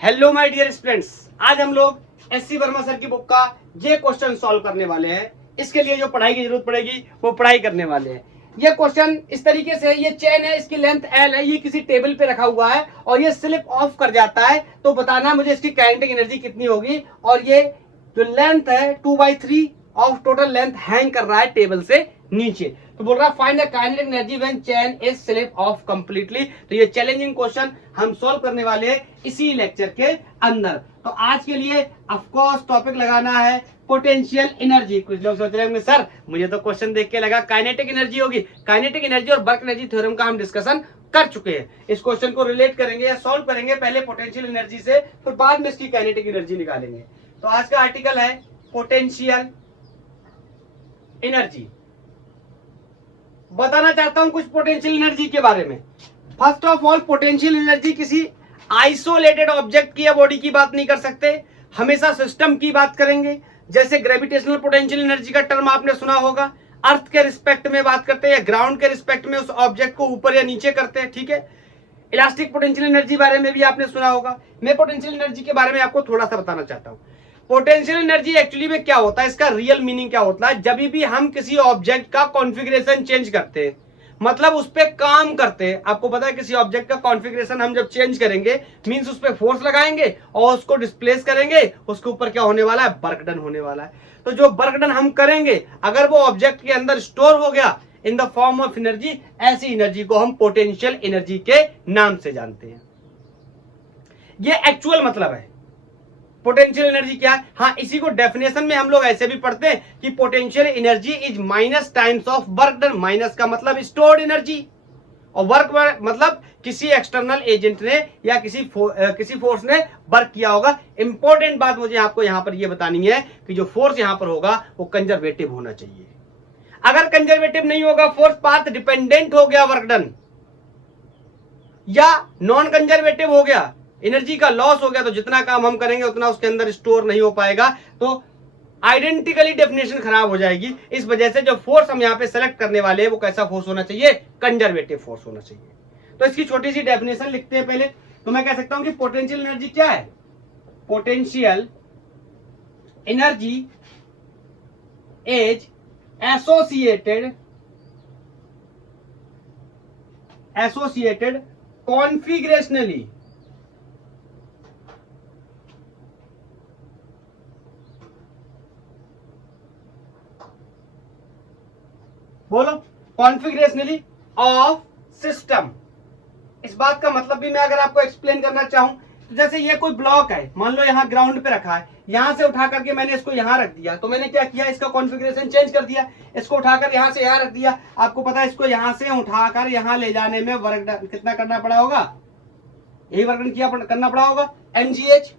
Hello my dear students, आज हम लोग एससी वर्मा सर की बुक का ये क्वेश्चन सॉल्व करने वाले हैं। इसके लिए जो पढ़ाई की जरूरत पड़ेगी वो पढ़ाई करने वाले हैं। ये क्वेश्चन इस तरीके से, ये चेन है, इसकी लेंथ एल है, ये किसी टेबल पे रखा हुआ है और ये स्लिप ऑफ कर जाता है, तो बताना मुझे इसकी काइनेटिक एनर्जी कितनी होगी। और ये जो लेंथ है 2/3 ऑफ टोटल लेंथ हैंग कर रहा है टेबल से नीचे, तो बोल रहा है find the kinetic energy when chain is slip of completely. तो ये चैलेंजिंग क्वेश्चन हम सॉल्व करने वाले हैं इसी लेक्चर के अंदर। तो आज के लिए ऑफ कोर्स टॉपिक लगाना है पोटेंशियल एनर्जी। कुछ लोग सोच रहे होंगे सर मुझे तो क्वेश्चन देख के लगा काइनेटिक एनर्जी होगी। काइनेटिक एनर्जी और वर्क एनर्जी थ्योरम का हम डिस्कशन कर चुके हैं। इस क्वेश्चन को रिलेट करेंगे या सॉल्व करेंगे पहले पोटेंशियल एनर्जी से, फिर बाद में इसकी काइनेटिक एनर्जी निकालेंगे। तो आज का आर्टिकल है पोटेंशियल एनर्जी। बताना चाहता हूं कुछ पोटेंशियल एनर्जी के बारे में। First of all, potential energy किसी आइसोलेटेड ऑब्जेक्ट की या बॉडी की बात नहीं कर सकते, हमेशा सिस्टम की बात करेंगे। जैसे ग्रेविटेशनल पोटेंशियल एनर्जी का टर्म आपने सुना होगा, अर्थ के रिस्पेक्ट में बात करते हैं या ग्राउंड के रिस्पेक्ट में उस ऑब्जेक्ट को ऊपर या नीचे करते हैं, ठीक है। इलास्टिक पोटेंशियल एनर्जी बारे में भी आपने सुना होगा। मैं पोटेंशियल एनर्जी के बारे में आपको थोड़ा सा बताना चाहता हूं। पोटेंशियल एनर्जी एक्चुअली में क्या होता है, इसका रियल मीनिंग क्या होता है, जब भी हम किसी ऑब्जेक्ट का कॉन्फ़िगरेशन चेंज करते हैं, मतलब उस पर काम करते हैं। आपको पता है किसी ऑब्जेक्ट का कॉन्फ़िगरेशन हम जब चेंज करेंगे मींस उस पर फोर्स लगाएंगे और उसको डिस्प्लेस करेंगे, उसके ऊपर क्या होने वाला है, वर्क डन होने वाला है। तो जो वर्क डन हम करेंगे अगर वो ऑब्जेक्ट के अंदर स्टोर हो गया in the form of energy, ऐसी एनर्जी को हम पोटेंशियल एनर्जी के नाम से जानते हैं। ये एक्चुअल मतलब है पोटेंशियल एनर्जी क्या है। हाँ, इसी को डेफिनेशन में हम लोग ऐसे भी पढ़ते हैं कि potential energy is minus times of work done. Minus का मतलब स्टोर्ड एनर्जी और वर्क मतलब किसी एक्सटर्नल एजेंट ने या किसी फोर्स ने वर्क किया होगा। इंपॉर्टेंट बात मुझे आपको यहां पर यह बतानी है कि जो फोर्स यहां पर होगा वो कंजर्वेटिव होना चाहिए। अगर कंजर्वेटिव नहीं होगा, फोर्स पाथ डिपेंडेंट हो गया वर्क डन, या नॉन कंजर्वेटिव हो गया, एनर्जी का लॉस हो गया, तो जितना काम हम करेंगे उतना उसके अंदर स्टोर नहीं हो पाएगा, तो आइडेंटिकली डेफिनेशन खराब हो जाएगी। इस वजह से जो फोर्स हम यहां पे सेलेक्ट करने वाले हैं वो कैसा फोर्स होना चाहिए, कंजर्वेटिव फोर्स होना चाहिए। तो इसकी छोटी सी डेफिनेशन लिखते हैं पहले। तो मैं कह सकता हूं कि पोटेंशियल एनर्जी क्या है, पोटेंशियल एनर्जी इज एसोसिएटेड कॉन्फिगरेशनली बोलो, कॉन्फ़िगरेशनली ऑफ सिस्टम। इस बात का मतलब भी मैं अगर आपको एक्सप्लेन करना चाहूं तो जैसे ये कोई ब्लॉक है, मान लो यहां ग्राउंड पे रखा है, यहां से उठा करके मैंने इसको यहां रख दिया, तो मैंने क्या किया, इसका कॉन्फ़िगरेशन चेंज कर दिया। इसको उठाकर यहां से यहां रख दिया। आपको पता है इसको यहां से उठाकर यहां ले जाने में वर्क कितना करना पड़ा होगा, यही वर्क करना पड़ा होगा, mgh।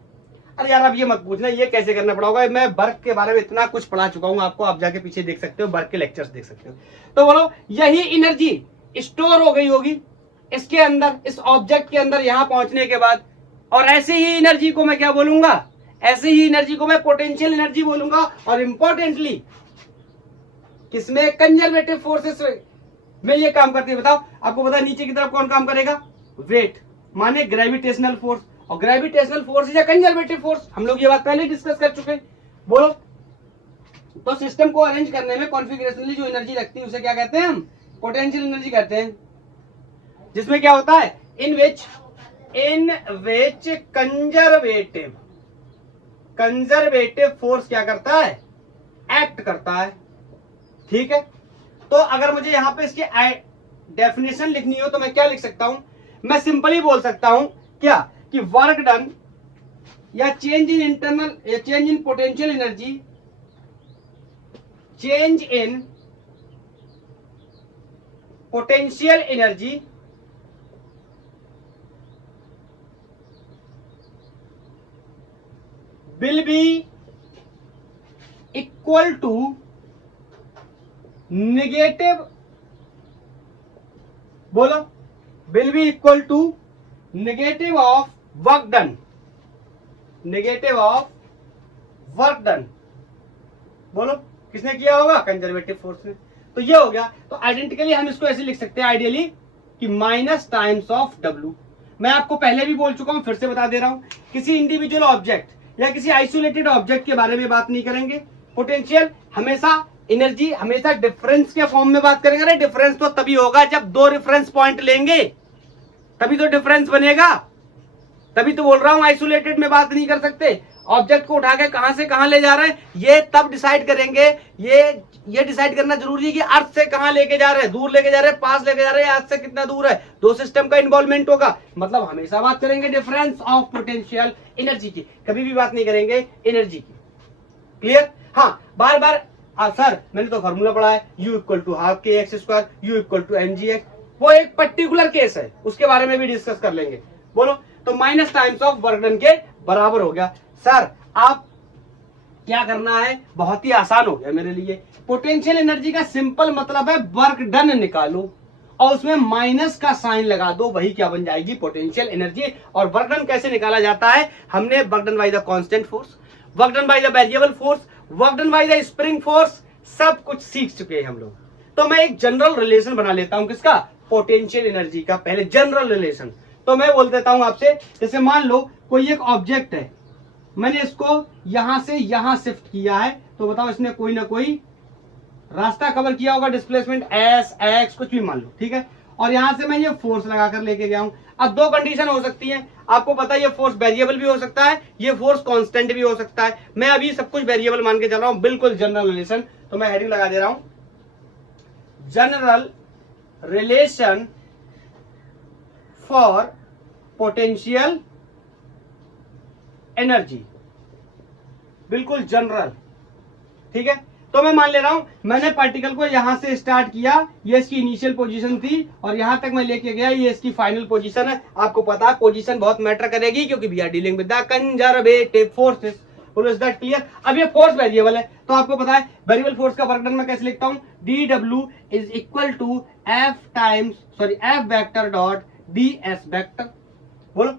अरे यार अब ये मत पूछना ये कैसे करना पड़ा होगा, मैं वर्क के बारे में इतना कुछ पढ़ा चुका हूं आपको, आप जाके पीछे देख सकते हो, वर्क के लेक्चर्स देख सकते हो। तो बोलो, यही एनर्जी स्टोर हो गई होगी इसके अंदर, इस ऑब्जेक्ट के अंदर यहां पहुंचने के बाद, और ऐसे ही एनर्जी को मैं क्या बोलूंगा, ऐसे ही एनर्जी को मैं पोटेंशियल एनर्जी बोलूंगा। और इंपॉर्टेंटली किसमें, कंजर्वेटिव फोर्सेस में ये काम करती है। बताओ, आपको पता है नीचे की तरफ कौन काम करेगा, वेट माने ग्रेविटेशनल फोर्स, और ग्रेविटेशनल फोर्स या कंजर्वेटिव फोर्स, हम लोग ये बात पहले डिस्कस कर चुके। बोलो, तो सिस्टम को अरेंज करने में कॉन्फ़िगरेशनली जो एनर्जी लगती है उसे क्या कहते हैं, हम पोटेंशियल एनर्जी कहते हैं। जिसमें क्या होता है, इन विच कंजर्वेटिव फोर्स क्या करता है, एक्ट करता है, ठीक है। तो अगर मुझे यहां पे इसकी डेफिनेशन लिखनी हो तो मैं क्या लिख सकता हूं, मैं सिंपली बोल सकता हूं क्या, कि वर्क डन या change in potential energy, change in potential energy will be equal to negative, बोलो, will be equal to negative of work done, negative of work done. बोलो, किसने किया होगा, कंजर्वेटिव फोर्स ने। तो ये हो गया। तो आइडेंटिकली हम इसको ऐसे लिख सकते हैं आइडियली कि माइनस टाइम्स ऑफ डब्ल्यू। मैं आपको पहले भी बोल चुका हूं, फिर से बता दे रहा हूं, किसी इंडिविजुअल ऑब्जेक्ट या किसी आइसोलेटेड ऑब्जेक्ट के बारे में बात नहीं करेंगे। पोटेंशियल हमेशा, एनर्जी हमेशा डिफरेंस के फॉर्म में बात करेंगे। अरे डिफरेंस तो तभी होगा जब दो रेफरेंस पॉइंट लेंगे, तभी तो डिफरेंस बनेगा। तभी तो बोल रहा हूं आइसोलेटेड में बात नहीं कर सकते। ऑब्जेक्ट को उठा के कहां से कहां ले जा रहे हैं ये तब डिसाइड करेंगे। ये डिसाइड करना जरूरी है कि अर्थ से कहां लेके जा रहे हैं, दूर लेके जा रहे हैं, पास लेके जा रहे हैं, अर्थ से कितना दूर है। दो सिस्टम का इन्वॉल्वमेंट होगा, मतलब हमेशा बात करेंगे डिफरेंस ऑफ पोटेंशियल एनर्जी की, कभी भी बात नहीं करेंगे एनर्जी की। क्लियर? हाँ, बार बार सर मैंने तो फॉर्मूला पढ़ा है, U = ½ kx², U = mgx। वो एक पर्टिकुलर केस है, उसके बारे में भी डिस्कस कर लेंगे। बोलो, तो minus times of work done के बराबर हो गया। सर आप क्या करना है, बहुत ही आसान हो गया मेरे लिए। पोटेंशियल एनर्जी का सिंपल मतलब है वर्क डन निकालो और उसमें माइनस का साइन लगा दो, वही क्या बन जाएगी, पोटेंशियल एनर्जी। और वर्क डन कैसे निकाला जाता है, हमने work done by the constant force, work done by the variable force, work done by the spring force, सब कुछ सीख चुके हैं हम लोग। तो मैं एक जनरल रिलेशन बना लेता हूं, किसका, पोटेंशियल एनर्जी का। पहले जनरल रिलेशन तो मैं बोल देता हूं आपसे, जैसे मान लो कोई एक ऑब्जेक्ट है, मैंने इसको यहां से यहां शिफ्ट किया है, तो बताओ इसने कोई ना कोई रास्ता कवर किया होगा, डिस्प्लेसमेंट एस एक्स कुछ भी मान लो, ठीक है। और यहां से मैं ये फोर्स लगाकर लेके गया हूं। अब दो कंडीशन हो सकती है, आपको पता है ये फोर्स वेरिएबल भी हो सकता है, ये फोर्स कांस्टेंट भी हो सकता है। मैं अभी सब कुछ वेरिएबल मान के चल रहा हूं, बिल्कुल जनरल रिलेशन। तो मैं हेडिंग लगा दे रहा हूं, general relation for potential energy, बिल्कुल जनरल, ठीक है। तो मैं मान ले रहा हूं, मैंने पार्टिकल को यहां से स्टार्ट किया, ये इसकी इनिशियल पोजीशन थी और यहां तक मैं लेके गया, ये इसकी फाइनल पोजीशन है। आपको पता है पोजीशन बहुत मैटर करेगी, क्योंकि we are dealing with the conservative forces. Is that clear? अब ये फोर्स वेरिएबल है, तो आपको पता है वेरिएबल फोर्स का वर्क डन मैं कैसे लिखता हूं, dw = f vector dot ds vector. बोलो,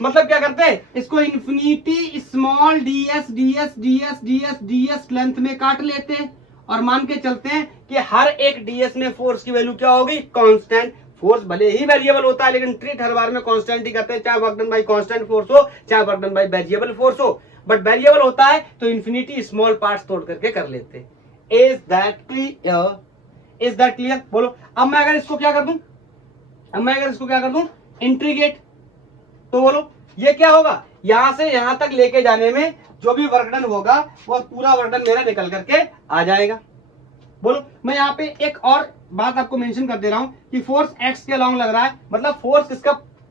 मतलब क्या करते हैं, इसको infinity small ds ds ds ds ds length में काट लेते हैं और मान के चलते हैं कि हर एक ds में फोर्स की वैल्यू क्या होगी, कांस्टेंट। फोर्स भले ही वेरिएबल होता है, लेकिन ट्रीट हर बार में कांस्टेंट ही करते हैं, चाहे work done bye constant force हो, चाहे work done by variable force हो। बट वेरिएबल होता है तो इन्फिनिटी स्मॉल पार्ट्स तोड़ करके कर लेते हैं। Is that clear? Is that clear? बोलो, अब मैं अगर इसको क्या कर दूं, इंट्रीगेट, तो बोलो ये क्या होगा, यहां से यहां तक लेके जाने में जो भी वर्क डन होगा वो पूरा वर्क डन मेरा निकल करके आ जाएगा। बोलो, मैं यहाँ पे एक और बात आपको मेंशन कर दे रहा हूं कि फोर्स एक्स के अलोंग लग रहा है, मतलब फोर्स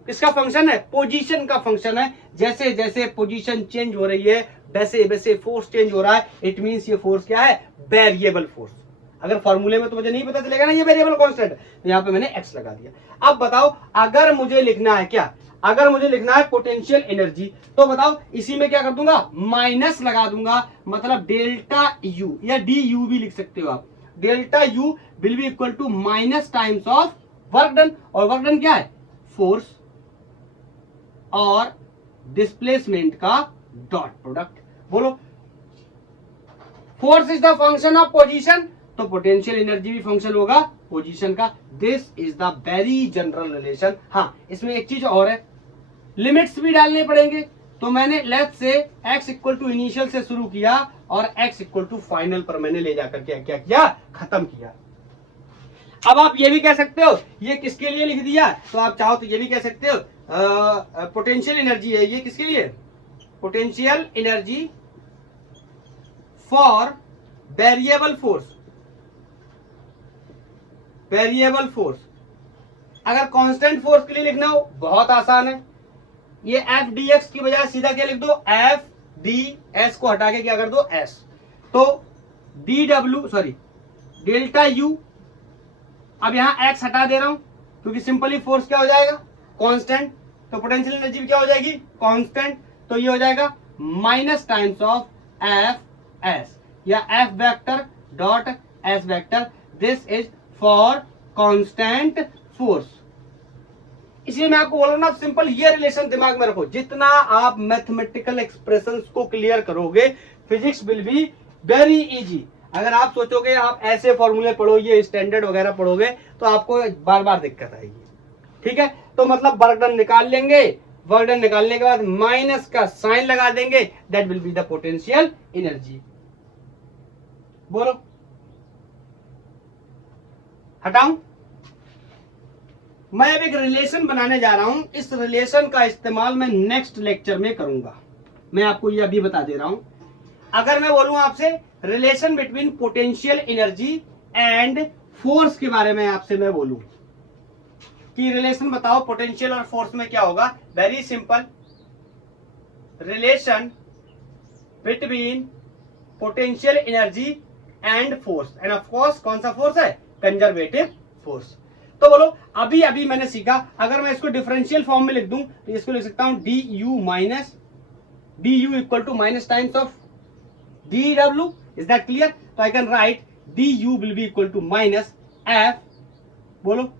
किसका फंक्शन है, पोजीशन का फंक्शन है। जैसे जैसे पोजीशन चेंज हो रही है वैसे वैसे फोर्स चेंज हो रहा है। इट मींस ये फोर्स क्या है, वेरिएबल फोर्स। अगर फॉर्मूले में तो मुझे नहीं पता चलेगा ना ये वेरिएबल कांस्टेंट, तो यहाँ पे मैंने एक्स लगा दिया। अब बताओ, अगर मुझे लिखना है क्या, अगर मुझे लिखना है पोटेंशियल एनर्जी, तो बताओ इसी में क्या कर दूंगा, माइनस लगा दूंगा, मतलब डेल्टा यू या डी यू भी लिख सकते हो आप। Delta U will be equal to minus times of work done, और वर्क डन क्या है, फोर्स और डिस्प्लेसमेंट का डॉट प्रोडक्ट। बोलो, force is the function of position, तो पोटेंशियल एनर्जी भी फंक्शन होगा पोजीशन का। This is the very general relation. हाँ, इसमें एक चीज और है, लिमिट्स भी डालने पड़ेंगे। तो मैंने लेट्स से x = इनिशियल से शुरू किया और x = फाइनल पर मैंने ले जाकर के क्या किया, खत्म किया। अब आप ये भी कह सकते हो ये किसके लिए लिख दिया, तो आप चाहो तो ये भी कह सकते हो पोटेंशियल एनर्जी है, ये किसके लिए, potential energy for variable force. Variable force अगर कांस्टेंट फोर्स के लिए लिखना हो बहुत आसान है, ये एफ डी एक्स की बजाय सीधा क्या लिख दो, एफ डी एस को हटा के क्या कर दो, एस। तो D W sorry delta U, अब यहां एक्स हटा दे रहा हूं क्योंकि सिंपली फोर्स क्या हो जाएगा, कांस्टेंट। तो पोटेंशियल एनर्जी भी क्या हो जाएगी, कांस्टेंट। तो ये हो जाएगा minus times of F S या F vector dot S vector. This is for constant force. इसलिए मैं आपको बोल रहा हूं ना, सिंपल ये रिलेशन दिमाग में रखो। जितना आप मैथमेटिकल एक्सप्रेशंस को क्लियर करोगे, physics will be very easy. अगर आप सोचोगे आप ऐसे फॉर्मूले पढ़ोगे, स्टैंडर्ड वगैरह पढ़ोगे, तो आपको बार बार दिक्कत आएगी। ठीक है, तो मतलब वर्क डन निकाल लेंगे, वर्क डन निकालने के बाद माइनस का साइन लगा देंगे, that will be the potential energy. बोलो, हटाऊं? मैं अब एक रिलेशन बनाने जा रहा हूं, इस रिलेशन का इस्तेमाल मैं नेक्स्ट लेक्चर में करूंगा, मैं आपको ये अभी बता दे रहा हूं। अगर मैं बोलूं आपसे relation between potential energy and force के बारे में आपसे मैं बोलूं कि रिलेशन बताओ पोटेंशियल और फोर्स में क्या होगा, very simple, relation between potential energy and force, end of course कौन सा फोर्स है, कंजर्वेटिव फोर्स। तो बोलो अभी अभी मैंने सीखा, अगर मैं इसको डिफरेंशियल फॉर्म में लिख दूं तो इसको लिख सकता हूं D U minus D U equal to minus times of D W, is that clear? तो I can write D U will be equal to minus F, बोलो,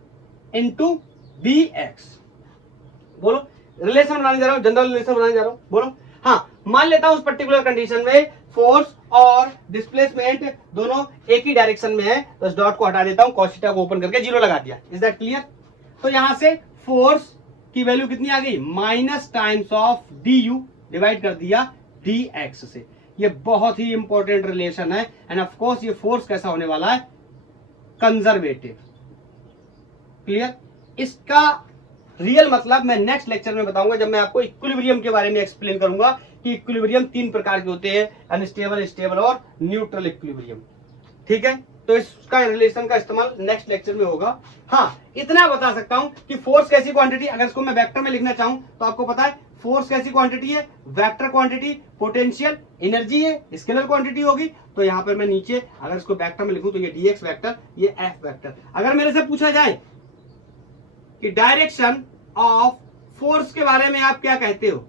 इनटू डी एक्स। बोलो, रिलेशन बनाने जा रहा हूं, जनरल रिलेशन बनाने जा रहा हूं, बोलो। हाँ, मान लेता हूं उस पर्टिकुलर कंडीशन में फोर्स और डिस्प्लेसमेंट दोनों एक ही डायरेक्शन में है, तो इस डॉट को हटा देता हूं, cos थीटा को ओपन करके जीरो लगा दिया, इज दैट क्लियर? तो यहां से फोर्स की वैल्यू कितनी आ गई, minus times of D you divide कर दिया डी एक्स से। ये बहुत ही इंपॉर्टेंट रिलेशन है, एंड ऑफ कोर्स ये फोर्स कैसा होने वाला है, कंजर्वेटिव। क्लियर? इसका रियल मतलब मैं नेक्स्ट लेक्चर में बताऊंगा, जब मैं आपको इक्विलिब्रियम के बारे में एक्सप्लेन करूंगा कि इक्विलिब्रियम तीन प्रकार के होते हैं, अनस्टेबल, स्टेबल और न्यूट्रल इक्विलिब्रियम। ठीक है, तो इसका रिलेशन का इस्तेमाल नेक्स्ट लेक्चर में होगा। हाँ, इतना बता सकता हूं कि फोर्स कैसी क्वांटिटी, अगर इसको मैं वेक्टर में लिखना चाहूं तो आपको पता है फोर्स कैसी क्वांटिटी है, वेक्टर क्वांटिटी, पोटेंशियल एनर्जी है, स्केलर क्वांटिटी होगी। तो यहां पर मैं नीचे अगर इसको वेक्टर में लिखूं तो ये dx वेक्टर, ये f वेक्टर। अगर मेरे से पूछा जाए कि डायरेक्शन ऑफ फोर्स के बारे में आप क्या कहते हो,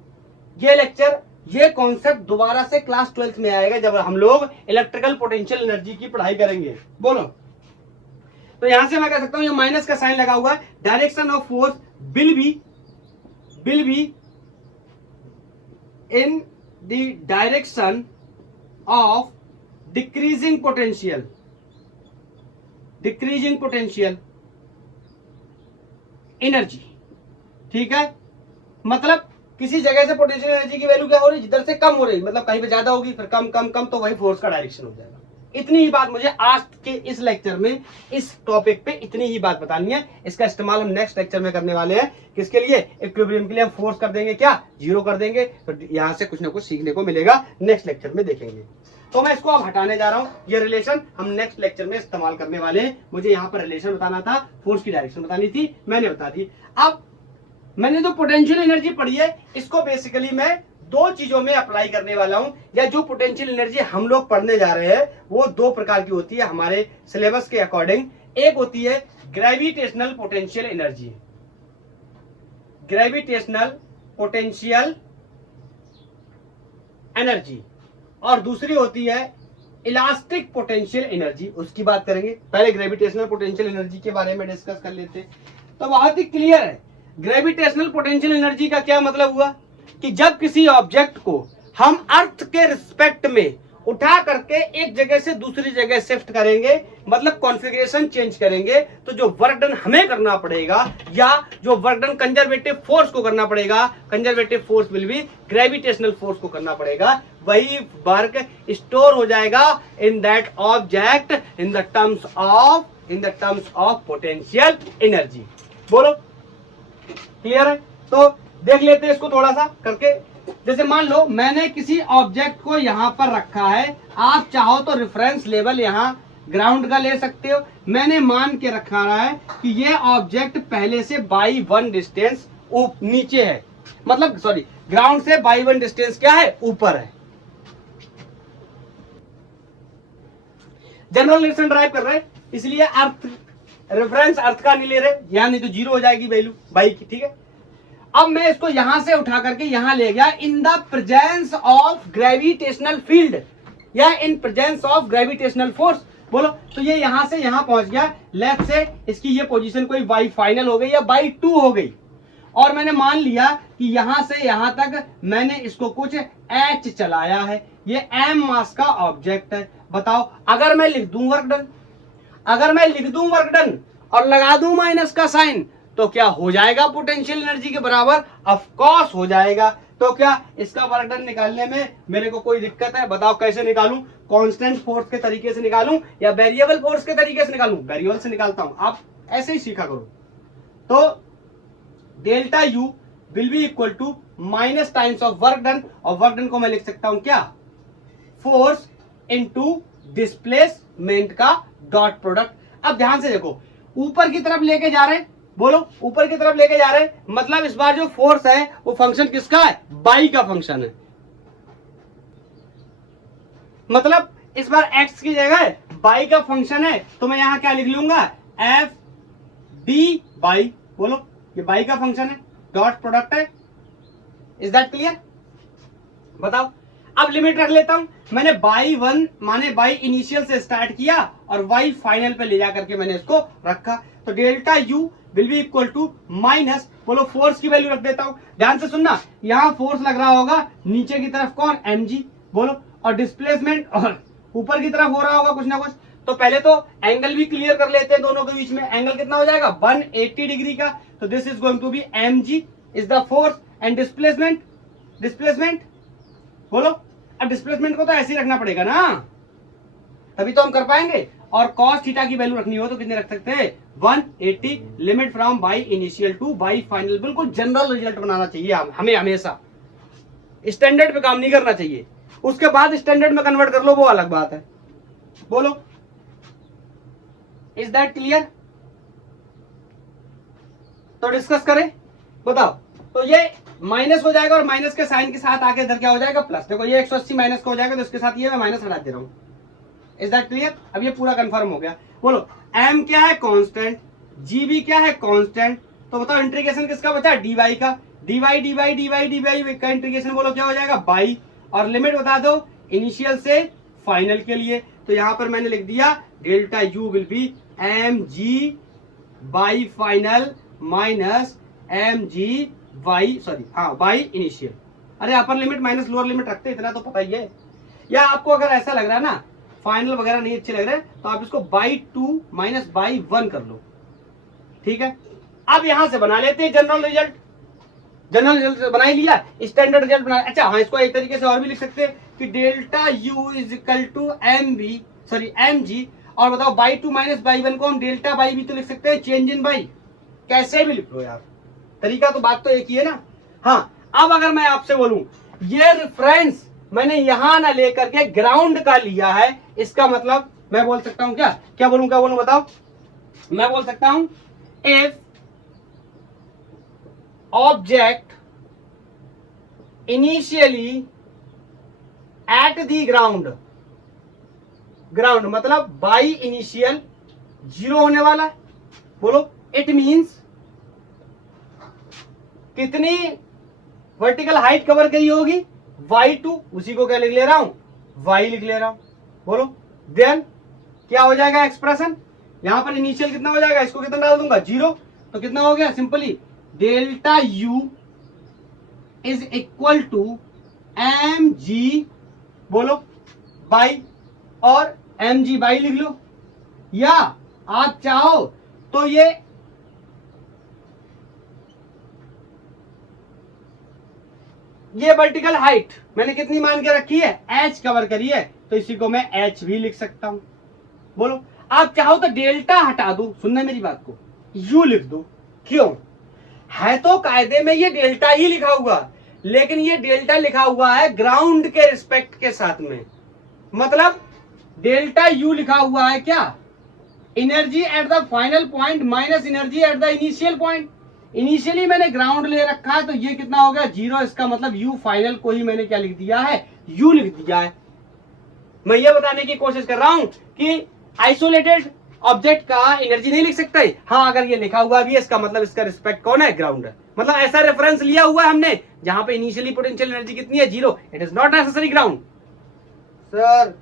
ये लेक्चर, ये कॉन्सेप्ट दोबारा से क्लास 12th में आएगा जब हम लोग इलेक्ट्रिकल पोटेंशियल एनर्जी की पढ़ाई करेंगे। बोलो, तो यहां से मैं कह सकता हूं ये माइनस का साइन लगा हुआ है, direction of force will be in the direction of decreasing potential energy. ठीक है, मतलब किसी जगह से पोटेंशियल एनर्जी की वैल्यू क्या हो रही है, जिधर से कम हो रही, मतलब कहीं पे ज्यादा होगी, फिर कम कम कम, तो वही फोर्स का डायरेक्शन हो जाएगा। इतनी ही बात मुझे आज के इस लेक्चर में इस टॉपिक पे इतनी ही बात बतानी है। इसका इस्तेमाल हम नेक्स्ट लेक्चर में करने वाले हैं, किसके लिए, इक्विलिब्रियम के लिए। हम फोर्स कर देंगे क्या, जीरो कर देंगे, तो यहां से कुछ ना कुछ सीखने को मिलेगा, नेक्स्ट लेक्चर में देखेंगे। तो मैं इसको अब हटाने जा रहा हूं, ये रिलेशन हम नेक्स्ट लेक्चर में इस्तेमाल करने वाले हैं। मुझे यहाँ पर रिलेशन बताना था, फोर्स की डायरेक्शन बतानी थी, मैंने बता दी। अब मैंने जो पोटेंशियल एनर्जी पढ़ी है, इसको बेसिकली मैं दो चीजों में अप्लाई करने वाला हूं, या जो पोटेंशियल एनर्जी हम लोग पढ़ने जा रहे हैं वो दो प्रकार की होती है हमारे सिलेबस के अकॉर्डिंग। एक होती है gravitational potential energy, gravitational potential energy, और दूसरी होती है इलास्टिक पोटेंशियल एनर्जी, उसकी बात करेंगे। पहले ग्रेविटेशनल पोटेंशियल एनर्जी के बारे में डिस्कस कर लेते हैं। तो बहुत ही क्लियर है, ग्रेविटेशनल पोटेंशियल एनर्जी का क्या मतलब हुआ कि जब किसी ऑब्जेक्ट को हम अर्थ के रिस्पेक्ट में उठा करके एक जगह से दूसरी जगह शिफ्ट करेंगे, मतलब कॉन्फ़िगरेशन चेंज करेंगे, तो जो वर्क डन हमें करना पड़ेगा, या जो वर्क डन कंजर्वेटिव फोर्स को करना पड़ेगा, conservative force will B gravitational force को करना पड़ेगा, वही वर्क स्टोर हो जाएगा in that object in the terms of potential energy. बोलो, क्लियर है? तो देख लेते हैं इसको थोड़ा सा करके। जैसे मान लो मैंने किसी ऑब्जेक्ट को यहां पर रखा है, आप चाहो तो रेफरेंस लेवल यहां ग्राउंड का ले सकते हो। मैंने मान के रखा है कि ये ऑब्जेक्ट पहले से बाई 1 डिस्टेंस नीचे है, मतलब सॉरी, ग्राउंड से बाई 1 डिस्टेंस क्या है, ऊपर है। जनरल रिलेशन ड्राइव कर रहे हैं, इसलिए अर्थ रेफरेंस अर्थ का नहीं ले रहे, यहां नहीं तो जीरो हो जाएगी वैल्यू बाई की। ठीक है, अब मैं इसको यहां से उठा करके यहां ले गया, in the presence of gravitational field या in presence of gravitational force. बोलो, तो ये यहां से यहां पहुंच गया, लेफ्ट से इसकी ये पोजीशन कोई बाई फाइनल हो गई या बाई 2 हो गई, और मैंने मान लिया कि यहां से यहां तक मैंने इसको कुछ h चलाया है, ये m मास का ऑब्जेक्ट है। बताओ, अगर मैं लिख दूं वर्क डन और लगा दूं माइनस का साइन, तो क्या हो जाएगा पोटेंशियल एनर्जी के बराबर? ऑफ कोर्स हो जाएगा। तो क्या इसका वर्क डन निकालने में मेरे को कोई दिक्कत है? बताओ कैसे निकालूं? कांस्टेंट फोर्स के तरीके से निकालूं या वेरिएबल फोर्स के तरीके से निकालूं? वेरिएबल से निकालता हूं, आप ऐसे ही सीखा करो। तो delta U will be equal to minus times of work done, और वर्क डन को मैं लिख सकता हूं क्या? फोर्स इनटू डिस्प्लेसमेंट का डॉट प्रोडक्ट। अब ध्यान से देखो, ऊपर की तरफ लेके जा रहे हैं, बोलो ऊपर की तरफ लेके जा रहे हैं, मतलब इस बार जो फोर्स है वो फंक्शन किसका है? बाई का फंक्शन है। मतलब इस बार एक्स की जगह बाई का फंक्शन है, तो मैं यहां क्या लिख लूंगा? F D by. बोलो ये बाई का फंक्शन है, डॉट प्रोडक्ट है। Is that clear? बताओ। अब लिमिट रख लेता हूं, मैंने बाई वन माने बाई इनिशियल से स्टार्ट किया और वाई फाइनल पे ले जाकर के मैंने इसको रखा। तो delta U will be equal to minus, बोलो फोर्स की वैल्यू रख देता हूं, ध्यान से सुनना, यहां फोर्स लग रहा होगा नीचे की तरफ कौन? mg, बोलो, और डिस्प्लेसमेंट और ऊपर की तरफ हो रहा होगा कुछ ना कुछ। तो पहले तो एंगल भी क्लियर कर लेते हैं दोनों के बीच में। एंगल कितना हो जाएगा? 180 डिग्री का। तो this is going to be mg is the force and displacement बोलो। अब डिस्प्लेसमेंट को तो ऐसे ही रखना पड़ेगा ना, तभी तो हम कर पाएंगे। और cos थीटा की वैल्यू रखनी हो तो कितने रख सकते हैं? 180, limit from by initial two by final. बिल्कुल जनरल रिजल्ट बनाना चाहिए हमें, हमेशा स्टैंडर्ड पे काम नहीं करना चाहिए। उसके बाद स्टैंडर्ड में कन्वर्ट कर लो, वो अलग बात है। बोलो, इज दैट क्लियर? तो डिस्कस करें, बताओ। तो ये माइनस हो जाएगा और माइनस के साइन के साथ आके इधर क्या हो जाएगा? प्लस। देखो ये 180 माइनस का हो जाएगा, तो इसके साथ ये मैं माइनस हटा दे रहा हूं। Is that clear? अब ये पूरा कंफर्म हो गया। बोलो m क्या है? कांस्टेंट। g भी क्या है? कांस्टेंट। तो बताओ इंटीग्रेशन किसका बचा? dy का। dy का इंटीग्रेशन बोलो क्या हो जाएगा? बाई। और लिमिट बता दो इनिशियल से फाइनल के लिए। तो यहां पर मैंने लिख दिया delta u will be mg by final minus mg by initial. अरे upper limit minus lower limit रखते, इतना तो पता ही है। या आपको अगर ऐसा लग रहा है ना, फाइनल वगैरह नहीं अच्छे लग रहे, तो आप इसको बाई 2 माइनस बाई 1 कर लो, ठीक है। अब यहां से बना लेते हैं जनरल रिजल्ट। जनरल रिजल्ट बना ही लिया, स्टैंडर्ड रिजल्ट बना। अच्छा हाँ, इसको एक तरीके से और भी लिख सकते हैं कि delta U is equal to M G, और बताओ बाई 2 माइनस बाई 1 को हम डेल्टा बाई भी तो लिख सकते हैं, चेंज इन बाई। कैसे भी लिख लो यार, तरीका तो बात तो एक ही है ना। हाँ, अब अगर मैं आपसे बोलूं ये रेफरेंस मैंने यहां ना लेकर के ग्राउंड का लिया है, इसका मतलब मैं बोल सकता हूं क्या बोलूं बताओ। मैं बोल सकता हूं if object initially at the ground मतलब बाई इनिशियल 0 होने वाला है। बोलो इट मींस कितनी वर्टिकल हाइट कवर करी होगी? y2, उसी को क्या लिख ले रहा हूं? y लिख ले रहा हूं। बोलो देन क्या हो जाएगा एक्सप्रेशन? यहां पर इनिशियल कितना हो जाएगा? इसको कितना डाल दूंगा? 0। तो कितना हो गया? Simply delta u is equal to mg, बोलो बाई, और mg बाई लिख लो। या आप चाहो तो ये वर्टिकल हाइट मैंने कितनी मान के रखी है? h कवर करी है, तो इसी को मैं h भी लिख सकता हूं। बोलो आप चाहो तो डेल्टा हटा दो, सुनना मेरी बात को, u लिख दो। क्यों? है तो कायदे में ये डेल्टा ही लिखा हुआ, लेकिन ये डेल्टा लिखा हुआ है ग्राउंड के रिस्पेक्ट के साथ में। मतलब डेल्टा u लिखा हुआ है क्या? Energy at the final point minus energy at the initial point. Initially मैंने ग्राउंड ले रखा है, तो ये कितना हो गया? 0। इसका मतलब u फाइनल को ही मैंने क्या लिख दिया है? u लिख दिया है। मैं ये बताने की कोशिश कर रहा हूं कि आइसोलेटेड ऑब्जेक्ट का एनर्जी नहीं लिख सकते। हाँ, अगर ये लिखा हुआ भी है, इसका मतलब इसका रिस्पेक्ट कौन है? ग्राउंड है। मतलब ऐसा रेफरेंस लिया हुआ है हमने जहां पे इनिशियली पोटेंशियल एनर्जी कितनी है? 0। It is not necessary ground. Sir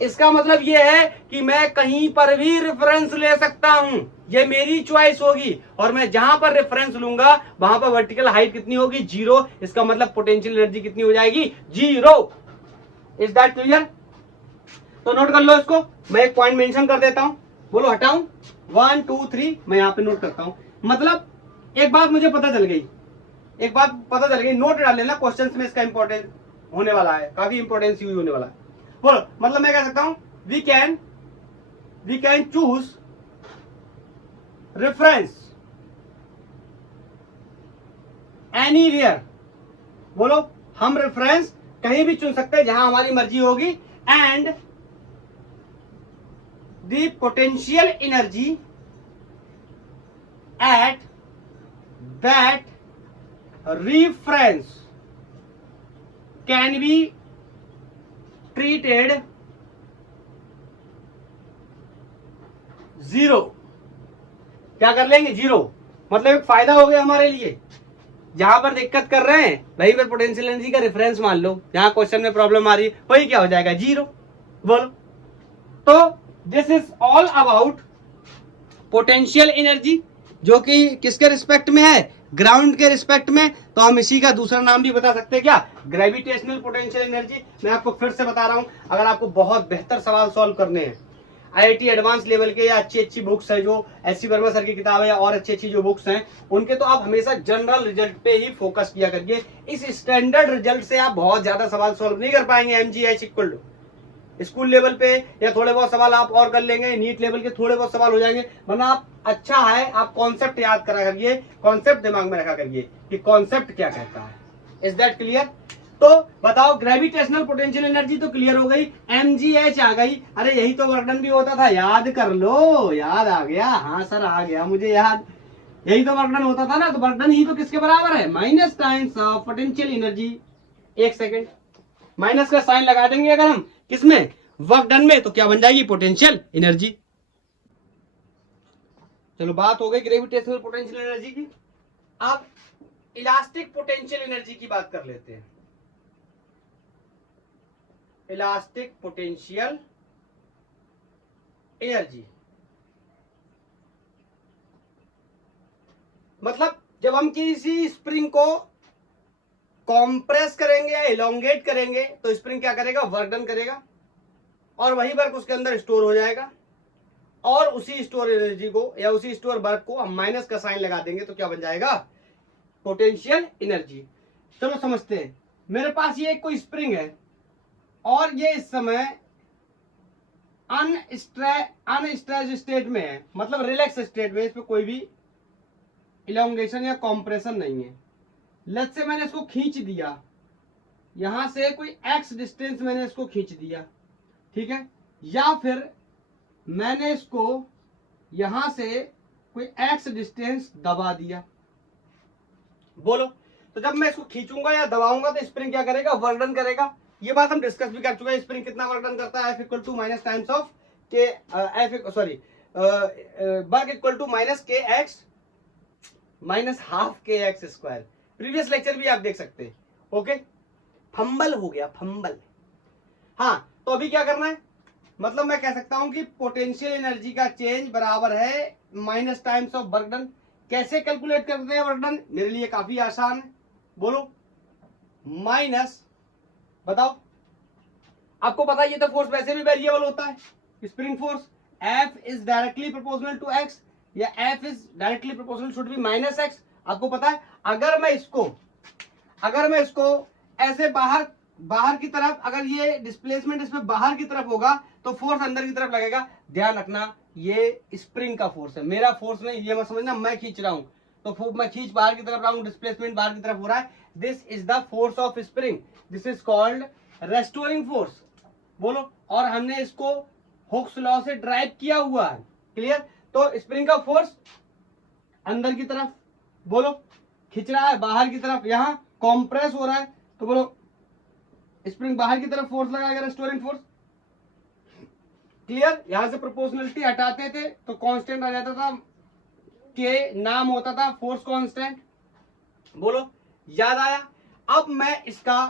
इसका मतलब ये है कि मैं कहीं पर भी रेफरेंस ले सकता हूं, ये मेरी चॉइस होगी, और मैं जहां पर रेफरेंस लूंगा वहां पर वर्टिकल हाइट कितनी होगी? 0। इसका मतलब पोटेंशियल एनर्जी कितनी हो जाएगी? 0। Is that clear? तो नोट कर लो इसको। मैं एक पॉइंट मेंशन कर देता हूं, बोलो हटाऊं? 1 2 3 मैं यहां पे नोट करता हूं। मतलब एक बात मुझे पता चल गई, नोट डाल लेना, क्वेश्चंस में इसका इंपॉर्टेंस होने वाला है, काफी इंपॉर्टेंस यूज होने वाला है। बोलो, मतलब मैं कह सकता हूं we can choose reference anywhere. बोलो, हम रेफरेंस कहीं भी चुन सकते हैं जहां हमारी मर्जी होगी। And the potential energy at that reference can be treated zero. क्या कर लेंगे? जीरो। मतलब एक फायदा हो गया हमारे लिए, जहां पर दिक्कत कर रहे हैं वहीं पर पोटेंशियल एनर्जी का रेफरेंस मान लो, जहां क्वेश्चन में प्रॉब्लम आ रही है वही क्या हो जाएगा? जीरो। बोलो, तो this is all about potential energy, जो कि किसके रिस्पेक्ट में है? ग्राउंड के रिस्पेक्ट में। तो हम इसी का दूसरा नाम भी बता सकते हैं, क्या? Gravitational potential energy. मैं आपको फिर से बता रहा हूं, अगर आपको बहुत बेहतर सवाल सॉल्व करने हैं, आईआईटी एडवांस लेवल के या अच्छी बुक्स है, जो एससी वर्मा सर की किताब है, या और अच्छी जो बुक्स हैं उनके, तो आप हमेशा जनरल रिजल्ट पे ही फोकस किया करिए। इस स्टैंडर्ड रिजल्ट से आप बहुत ज्यादा सवाल सॉल्व नहीं कर पाएंगे। MGH equal to school level पे या थोड़े बहुत सवाल आप और कर लेंगे, नीट लेवल के थोड़े बहुत सवाल हो जाएंगे, वरना आप अच्छा है आप कॉन्सेप्ट याद करा करिए, कॉन्सेप्ट दिमाग में रखा करिए कि कॉन्सेप्ट क्या कहता है। Is that clear? तो बताओ, ग्रेविटेशनल पोटेंशियल एनर्जी तो क्लियर हो गई, एमजीएच आ गई। अरे यही तो वर्क डन भी होता था, याद कर लो। याद आ गया? हाँ सर आ गया मुझे याद। यही तो वर्क डन होता था ना, तो वर्क डन ही तो किसके बराबर है? Minus times of potential energy. एक सेकेंड, माइनस का साइन लगा देंगे अगर हम किसमें? वर्क डन में, तो क्या बन जाएगी? Potential energy. चलो, बात हो गई ग्रेविटेशनल पोटेंशियल एनर्जी की। अब इलास्टिक पोटेंशियल एनर्जी की बात कर लेते हैं। इलास्टिक पोटेंशियल एनर्जी मतलब जब हम किसी स्प्रिंग को कॉम्प्रेस करेंगे या इलोंगेट करेंगे, तो स्प्रिंग क्या करेगा? वर्क डन करेगा, और वही वर्क उसके अंदर स्टोर हो जाएगा, और उसी स्टोर एनर्जी को या उसी स्टोर वर्क को हम माइनस का साइन लगा देंगे, तो क्या बन जाएगा? Potential energy. चलो समझते हैं। मेरे पास ये कोई स्प्रिंग है, और ये इस समय अनस्ट्रेच स्टेट में है, मतलब रिलैक्स स्टेट में, इस पर कोई भी इलोंगेशन या कॉम्प्रेशन नहीं है। लेट्स से मैंने इसको खींच दिया, यहां से कोई एक्स डिस्टेंस मैंने इसको खींच दिया, ठीक है, या फिर मैंने इसको यहां से कोई एक्स डिस्टेंस दबा दिया। बोलो, तो जब मैं इसको खींचूंगा या दबाऊंगा तो स्प्रिंग क्या करेगा? वर्क डन करेगा। ये बात हम डिस्कस भी कर चुके हैं। स्प्रिंग कितना वर्क डन करता है? F equal to minus times of K work equal to minus K X minus half K X square. Previous lecture भी आप देख सकते हैं। ओके, फंबल हो गया, फंबल। हाँ, तो अभी क्या करना है? मतलब मैं कह सकता हूं कि पोटेंशियल एनर्जी का चेंज बराबर है minus times of work done. कैसे कैलकुलेट करते हैं वर्क डन? मेरे लिए काफी आसान है। बोलो, माइनस, बताओ, आपको पता है ये तो फोर्स वैसे भी वेरिएबल होता है, spring force. F is directly proportional to x, या F is directly proportional should be minus x। आपको पता है, अगर मैं इसको ऐसे बाहर की तरफ, अगर ये डिस्प्लेसमेंट इसमें बाहर की तरफ होगा तो फोर्स अंदर की तरफ लगेगा। ध्यान रखना, ये स्प्रिंग का फोर्स है, मेरा फोर्स नहीं। ये मत समझना मैं खींच रहा हूं, तो मैं खींच बाहर की तरफ रहा हूं, डिस्प्लेसमेंट बाहर की तरफ हो रहा है। This is the force of spring, this is called restoring force. बोलो, और हमने इसको हुक्स लॉ से ड्राइव किया हुआ है। क्लियर? तो स्प्रिंग का फोर्स अंदर की तरफ, बोलो, खींच रहा है बाहर की तरफ, यहां कॉम्प्रेस हो रहा है, तो बोलो स्प्रिंग बाहर की तरफ फोर्स लगाएगा, रेस्टोरिंग फोर्स। क्लियर? यहां से प्रोपोर्शनलिटी हटाते थे तो कांस्टेंट आ जाता था, के नाम होता था फोर्स कांस्टेंट। बोलो, याद आया? अब मैं इसका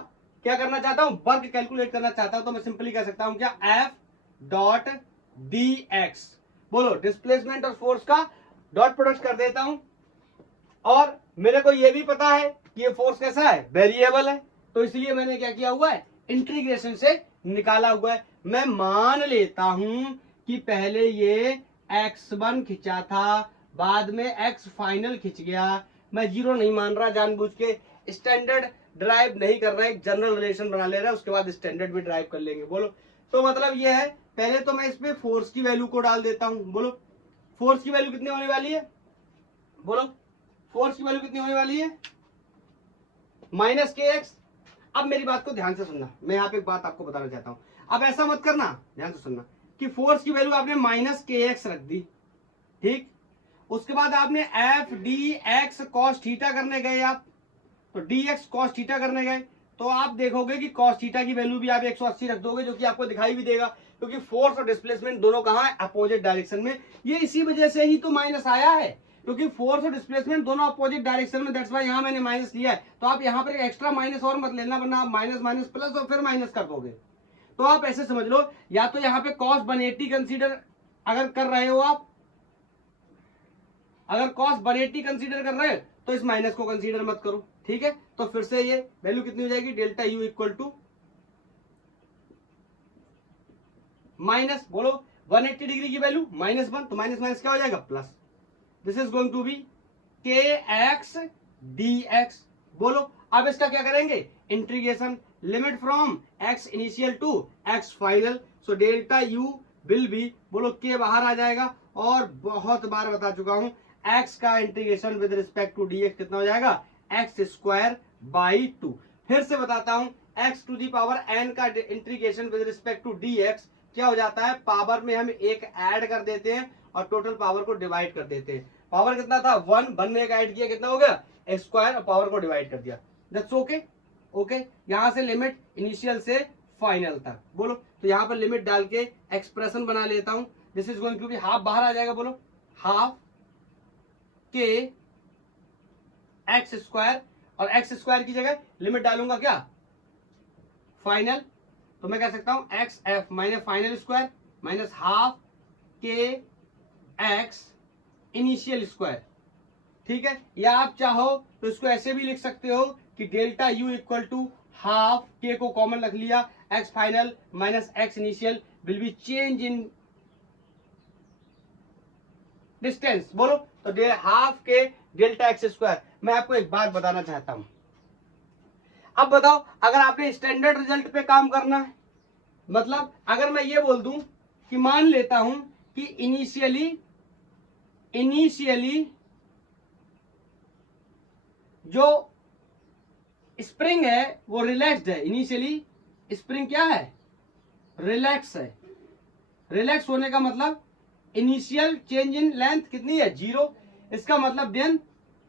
क्या करना चाहता हूं? वर्क कैलकुलेट करना चाहता हूं, तो मैं सिंपली कह सकता हूं क्या? F dot D X. बोलो, डिस्प्लेसमेंट और फोर्स का डॉट प्रोडक्ट कर देता हूं, और मेरे को यह भी पता है कि ये फोर्स कैसा है? वेरिएबल है, तो इसलिए मैंने क्या किया हुआ है? इंटीग्रेशन से निकाला हुआ है। मैं मान लेता हूं कि पहले ये x1 खिंचा था, बाद में एक्स फाइनल खिंच गया, मैं जीरो नहीं मान रहा जानबूझ के, स्टैंडर्ड ड्राइव नहीं कर रहा है, एक जनरल रिलेशन बना ले रहा है, उसके बाद स्टैंडर्ड भी ड्राइव कर लेंगे। बोलो तो मतलब ये है, पहले तो मैं इस पे फोर्स की वैल्यू को डाल देता हूं। बोलो फोर्स की वैल्यू कितनी होने वाली है, बोलो फोर्स की वैल्यू कितनी होने वाली है, माइनस के एक्स। अब मेरी बात को ध्यान से सुनना, मैं यहाँ पे एक बात आपको बताना चाहता हूं, अब ऐसा मत करना, ध्यान से सुनना कि फोर्स की वैल्यू आपने माइनस के एक्स रख दी, ठीक, उसके बाद आपने F D x cos theta करने गए आप, तो डी एक्स कॉस थीटा करने गए, तो आप देखोगे कि कॉस थीटा की वैल्यू भी आप 180 रख दोगे, जो कि आपको दिखाई भी देगा, क्योंकि फोर्स और डिस्प्लेसमेंट दोनों कहाँ है, अपोजिट डायरेक्शन में। ये इसी वजह से ही तो माइनस आया है, क्योंकि फोर्स और डिस्प्लेसमेंट दोनों अपोजिट डायरेक्शन में, दैट्स व्हाई यहाँ मैंने माइनस लिया है। तो आप यहाँ पर एक्स्ट्रा माइनस और मत लेना, वरना आप माइनस माइनस प्लस और फिर माइनस कर दोगे। तो आप ऐसे समझ लो, या तो यहाँ पे cos 180 कंसीडर अगर कर रहे हो आप, अगर cos 180 कंसीडर कर रहे हो तो इस माइनस को कंसीडर मत करो, ठीक है। तो फिर से ये वैल्यू कितनी हो जाएगी, delta U equal to minus, बोलो 180 डिग्री की वैल्यू -1, तो माइनस माइनस क्या हो जाएगा, plus. This is going to be K X D X. बोलो अब इसका क्या करेंगे, integration, limit from x initial to x final, so delta u will be, बोलो के बाहर आ जाएगा, और बहुत बार बता चुका हूं x का integration with respect to dx कितना हो जाएगा, x²/2। फिर से बताता हूं, x to the power n का integration with respect to dx क्या हो जाता है, पावर में हम एक ऐड कर देते हैं और टोटल पावर को डिवाइड कर देते हैं। पावर कितना था 1 में एक ऐड किया, कितना हो गया x², और पावर को डिवाइड कर दिया, दैट्स ओके। ओके, यहां से लिमिट इनिशियल से फाइनल तक, बोलो तो यहां पर लिमिट डाल के एक्सप्रेशन बना लेता हूं, this is going to be half बाहर आ जाएगा, बोलो हाफ के x², और x² की जगह लिमिट डालूंगा क्या, फाइनल, तो मैं कह सकता हूं x F minus final square minus half K x initial square, ठीक है। या आप चाहो तो इसको ऐसे भी लिख सकते हो कि delta U equal to half K को कॉमन रख लिया, X final minus X initial will be change in distance, बोलो तो हाफ के डेल्टा x²। मैं आपको एक बात बताना चाहता हूं, अब बताओ अगर आपने स्टैंडर्ड रिजल्ट पे काम करना है, मतलब अगर मैं ये बोल दूं कि मान लेता हूं कि इनिशियली जो स्प्रिंग है वो रिलैक्स्ड है, इनिशियली स्प्रिंग क्या है, रिलैक्स है। रिलैक्स होने का मतलब इनिशियल चेंज इन लेंथ कितनी है, 0। इसका मतलब देन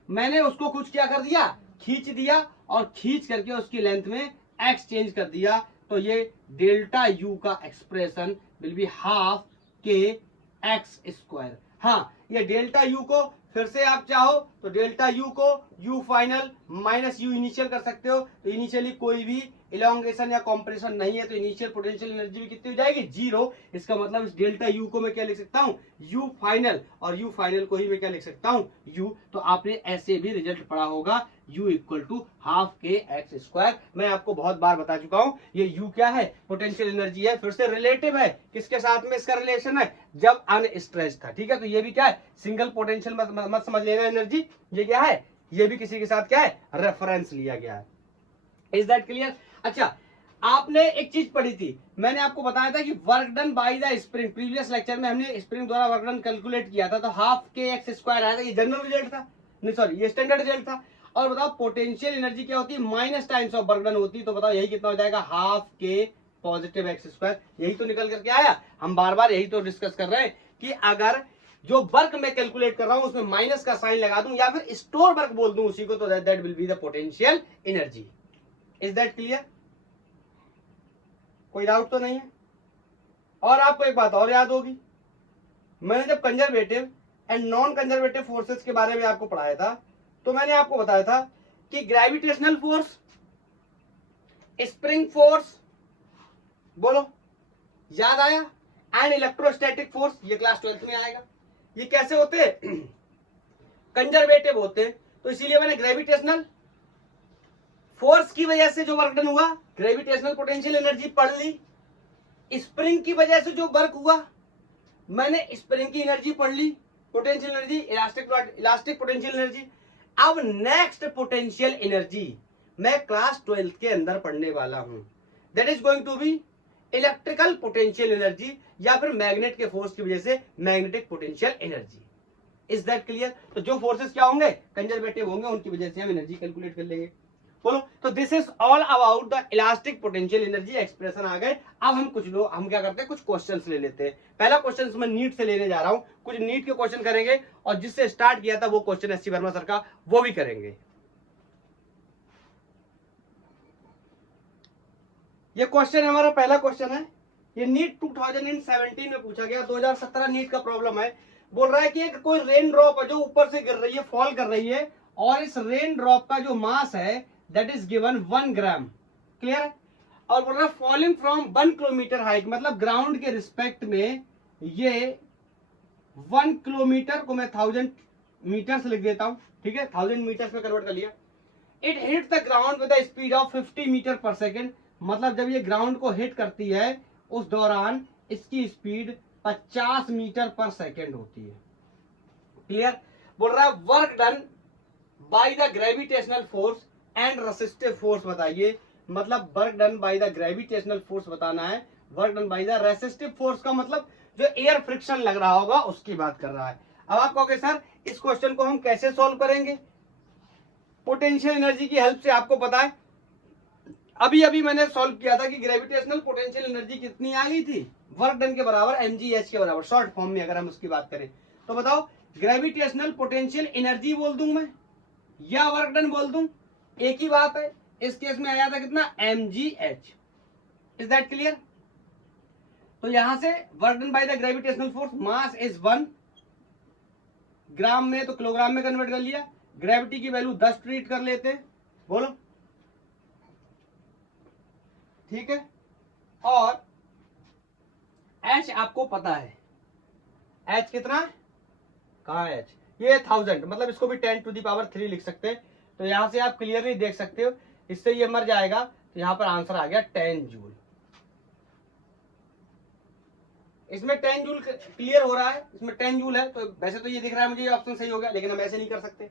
मैंने उसको कुछ क्या कर दिया, खींच दिया, और खींच करके उसकी लेंथ में x चेंज कर दिया, तो ये डेल्टा u का एक्सप्रेशन विल बी हाफ के x²। हाँ, ये डेल्टा u को फिर से आप चाहो तो डेल्टा u को u final minus u initial कर सकते हो, तो इनिशियली कोई भी इलोंगेशन या कॉम्प्रेशन नहीं है, तो इनिशियल पोटेंशियल एनर्जी भी कितनी हो जाएगी, 0। इसका मतलब इस डेल्टा u को मैं क्या लिख सकता हूं, u फाइनल, और u फाइनल को ही मैं क्या लिख सकता हूं, u। तो आपने ऐसे भी रिजल्ट पढ़ा होगा, u इक्वल टू हाफ के x²। मैं आपको बहुत बार बता चुका हूं, ये u क्या है, पोटेंशियल एनर्जी है, फिर से रिलेटिव है, किसके साथ में इसका रिलेशन है, जब अनस्ट्रेच्ड था, ठीक है। तो ये भी क्या है, सिंगल पोटेंशियल मत समझ लेना एनर्जी, ये क्या है, ये भी किसी के साथ क्या है, रेफरेंस लिया गया है। Is that clear. अच्छा, आपने एक चीज पढ़ी थी, मैंने आपको बताया था कि work done by the spring, previous lecture में हमने स्प्रिंग द्वारा वर्क डन कैलकुलेट किया था, तो हाफ के x² आया था, ये जनरल रिजल्ट था, नहीं सॉरी ये स्टैंडर्ड रिजल्ट था। और बताओ पोटेंशियल एनर्जी क्या होती है, minus times of work done होती है, तो बताओ यही कितना हो जाएगा, हाफ के पॉजिटिव x²। यही तो निकल करके आया, हम बार बार यही तो डिस्कस कर रहे हैं कि अगर जो वर्क मैं कैलकुलेट कर रहा हूं उसमें माइनस का साइन लगा दूं या फिर स्टोर वर्क बोल दूं उसी को, तो that will be the potential energy. Is that clear, कोई डाउट तो नहीं है। और आपको एक बात और याद होगी, मैंने जब conservative and non conservative forces के बारे में आपको पढ़ाया था, तो मैंने आपको बताया था कि ग्रेविटेशनल फोर्स, स्प्रिंग फोर्स, बोलो याद आया, एंड इलेक्ट्रोस्टैटिक फोर्स, ये क्लास 12th में आएगा। ये कैसे होते हैं, कंजर्वेटिव होते हैं, तो इसीलिए मैंने ग्रेविटेशनल फोर्स की वजह से जो वर्क डन हुआ, ग्रेविटेशनल पोटेंशियल एनर्जी पढ़ ली। स्प्रिंग की वजह से जो वर्क हुआ, मैंने स्प्रिंग की एनर्जी पढ़ ली। Potential energy, elastic potential energy. अब नेक्स्ट पोटेंशियल एनर्जी मैं क्लास 12 के अंदर पढ़ने वाला हूं, that is going to be electrical potential energy, या फिर मैग्नेट के फोर्स की वजह से magnetic potential energy. Is that clear? तो जो फोर्सेस क्या होंगे, कंजर्वेटिव होंगे, उनकी वजह से हम एनर्जी कैलकुलेट कर लेंगे। बोलो, तो this is all about the elastic potential energy. Expression आ गए। अब हम क्या करते हैं, कुछ क्वेश्चंस ले लेते हैं। पहला क्वेश्चन मैं नीट से लेने जा रहा हूं, कुछ नीट के क्वेश्चन करेंगे, और जिससे स्टार्ट किया था वो question S C Verma sir का, वो भी करेंगे। ये क्वेश्चन हमारा पहला क्वेश्चन है, ये नीट 2017 में पूछा गया, 2017 नीट का प्रॉब्लम है। बोल रहा है कि एक कोई रेन ड्रॉप है जो ऊपर से गिर रही है, फॉल कर रही है, और इस रेन ड्रॉप का जो मास है that is given 1 gram. Clear है? और बोल रहा है फॉलिंग फ्रॉम 1 किलोमीटर हाइट, मतलब ग्राउंड के रिस्पेक्ट में ये 1 किलोमीटर को मैं 1000 मीटर्स लिख देता हूं, ठीक है, 1000 मीटर्स में कन्वर्ट कर लिया। It hit the ground with the speed of 50 metre per second, मतलब जब ये ग्राउंड को हिट करती है उस दौरान इसकी स्पीड 50 मीटर पर सेकेंड होती है। क्लियर? बोल रहा है work done by the gravitational force and resistive force बताइए, मतलब work done by the gravitational force बताना है। Work done by the resistive force का मतलब जो एयर फ्रिक्शन लग रहा होगा उसकी बात कर रहा है। अब आप कहोगे सर इस क्वेश्चन को हम कैसे सॉल्व करेंगे? पोटेंशियल एनर्जी की हेल्प से। आपको पता है अभी अभी मैंने सॉल्व किया था कि ग्रेविटेशनल पोटेंशियल एनर्जी कितनी आ गई थी, वर्क डन के बराबर mgh के बराबर, शॉर्ट फॉर्म में अगर हम उसकी बात करें तो बताओ ग्रेविटेशनल पोटेंशियल एनर्जी बोल दूं मैं या वर्क डन बोल दूं, एक ही बात है। इस केस में आया था कितना, mgh। Is that clear? तो यहां से work done by the gravitational force, mass is 1 ग्राम में, तो किलोग्राम में कन्वर्ट कर लिया। ग्रेविटी की वैल्यू 10 ट्रीट कर लेते हैं, बोलो ठीक है। और h आपको पता है, h कितना, कहाँ है h, ये 1000, मतलब इसको भी 10 टू द पावर 3 लिख सकते हैं। तो यहां से आप क्लियरली देख सकते हो, इससे ये मर जाएगा, तो यहां पर आंसर आ गया 10 जूल। इसमें 10 जूल क्लियर हो रहा है, इसमें 10 जूल है, तो वैसे तो ये दिख रहा है मुझे ये ऑप्शन सही हो गया, लेकिन हम ऐसे नहीं कर सकते।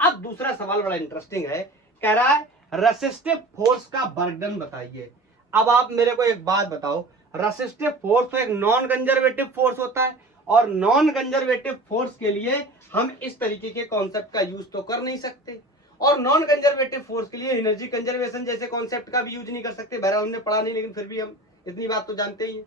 अब दूसरा सवाल बड़ा इंटरेस्टिंग है, कह रहा है रेसिस्टिव फोर्स का वर्क डन बताइए। अब आप मेरे को एक बात बताओ, रेसिस्टिव फोर्स तो एक नॉन कंजर्वेटिव फोर्स होता है, और नॉन कंजर्वेटिव फोर्स के लिए हम इस तरीके के कॉन्सेप्ट का यूज तो कर नहीं सकते, और नॉन कंजर्वेटिव फोर्स के लिए एनर्जी कंजर्वेशन जैसे कॉन्सेप्ट का भी यूज नहीं कर सकते। बहरहाल हमने पढ़ा नहीं, लेकिन फिर भी हम इतनी बात तो जानते ही हैं।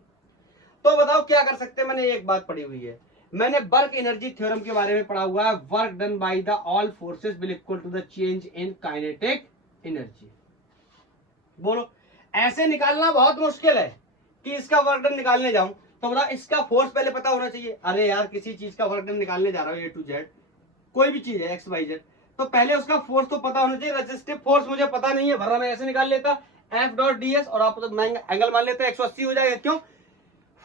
तो बताओ क्या कर सकते हैं? मैंने एक बात पढ़ी हुई है, मैंने वर्क एनर्जी थ्योरम के बारे में पढ़ा हुआ है, work done by the all forces will equal to the change in kinetic energy. बोलो, ऐसे निकालना बहुत मुश्किल है कि इसका वर्क डन निकालने जाऊं तो बताओ इसका फोर्स पहले पता होना चाहिए। अरे यार किसी चीज का वर्क डन निकालने जा रहा हूं, A to Z, कोई भी चीज है XYZ, तो पहले उसका फोर्स तो पता होना चाहिए। रेजिस्टिव फोर्स मुझे पता नहीं है, वरना मैं ऐसे निकाल लेता F.ds, और आप तो एंगल मान लेते 180 हो जाएगा। क्यों?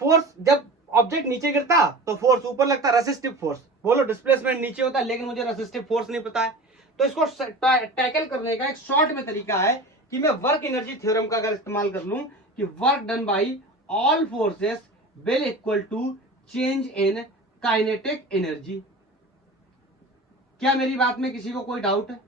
फोर्स जब ऑब्जेक्ट नीचे गिरता तो फोर्स ऊपर लगता, रेसिस्टिव फोर्स। बोलो, डिस्प्लेसमेंट नीचे होता, लेकिन मुझे रेसिस्टिव फोर्स नहीं पता है। तो इसको टैकल करने का एक शॉर्ट में तरीका है कि मैं वर्क एनर्जी थ्योरम का अगर इस्तेमाल कर लूं कि work done by all forces will equal to change in kinetic energy. क्या मेरी बात में किसी को कोई डाउट है?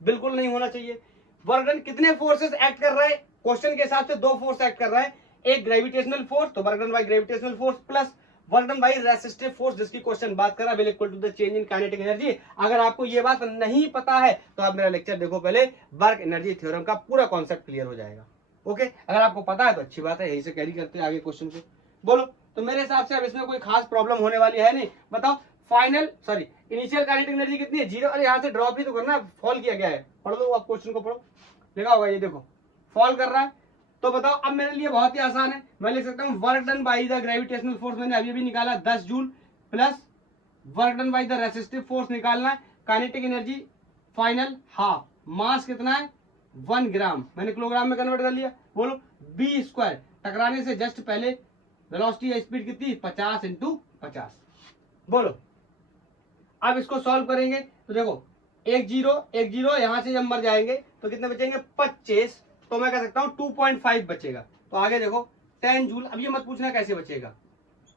बिल्कुल नहीं होना चाहिए। वर्क डन कितने फोर्सेस एक्ट कर रहा है? क्वेश्चन के हिसाब से 2 फोर्स एक्ट कर रहा है, एक ग्रेविटेशनल फोर्स, तो work done by gravitational force, plus work done by resistive force जिसकी क्वेश्चन बात कर रहा है, will equal to the change in kinetic energy. अगर आपको ये बात नहीं पता है तो आप मेरा लेक्चर देखो पहले, वर्क एनर्जी थ्योरम का पूरा कॉन्सेप्ट क्लियर हो जाएगा। ओके, अगर आपको पता है तो अच्छी बात है, यही से कैरी करते हैं आगे क्वेश्चन को। बोलो, तो मेरे हिसाब से अब इसमें कोई खास प्रॉब्लम होने वाली है नहीं। बताओ इनिशियल काइनेटिक एनर्जी कितनी है? 0। अरे यहाँ से ड्रॉप ही तो करना है, फॉल किया गया है। पढ़ लो आप क्वेश्चन को, पढ़ो, लिखा होगा, ये देखो फॉल कर रहा है। तो बताओ, अब मेरे लिए बहुत ही आसान है, मैं लिख सकता हूं work done by the gravitational force, मैंने अभी भी निकाला 10 joule, plus work done by the resistive force निकालना है, काइनेटिक एनर्जी फाइनल हाफ, मास कितना है 1 ग्राम, मैंने किलोग्राम में कन्वर्ट कर लिया। बोलो, b स्क्वायर, टकराने से जस्ट पहले वेलोसिटी या स्पीड कितनी, 50 × 50। बोलो, अब इसको सॉल्व करेंगे तो देखो 1 0 यहां से जब मर जाएंगे तो कितने बचेंगे, 25, तो मैं कह सकता हूं 2.5 बचेगा। तो आगे देखो 10 जूल, अब ये मत पूछना कैसे बचेगा,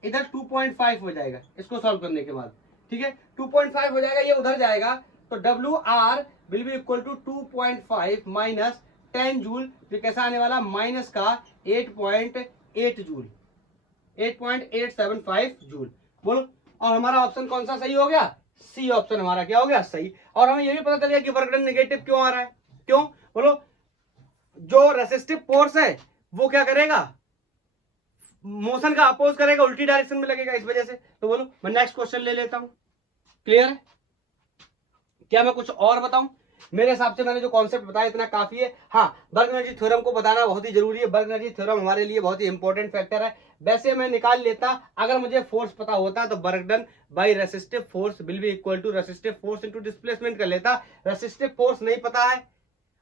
इधर 2.5 हो जाएगा इसको सॉल्व करने के बाद, ठीक है, 2.5 हो जाएगा, ये उधर जाएगा, तो WR will be equal to 2.5 minus 10 joule, फिर कैसा आने वाला माइनस का 8.8 जूल, 8.875 जूल। बोलो, और हमारा ऑप्शन कौन सा सही हो गया? सी ऑप्शन हमारा क्या हो गया? सही। और हमें ये भी पता चल गया कि वर्क डन नेगेटिव क्यों आ रहा है। क्यों? बोलो, जो रेसिस्टिव फोर्स है वो क्या करेगा? मोशन का अपोज करेगा, उल्टी डायरेक्शन में लगेगा, इस वजह से। तो बोलो, मैं नेक्स्ट क्वेश्चन ले लेता हूं। क्लियर है? क्या मैं कुछ और बताऊं? मेरे हिसाब से मैंने जो कॉन्सेप्ट बताया इतना काफी है। हाँ, वर्क एनर्जी थ्योरम को बताना बहुत ही जरूरी है। वर्क एनर्जी थ्योरम हमारे लिए बहुत ही इंपॉर्टेंट फैक्टर है। वैसे मैं निकाल लेता अगर मुझे फोर्स पता होता, तो work done by resistive force will be equal to resistive force into displacement कर लेता। रेसिस्टिव फोर्स नहीं पता है,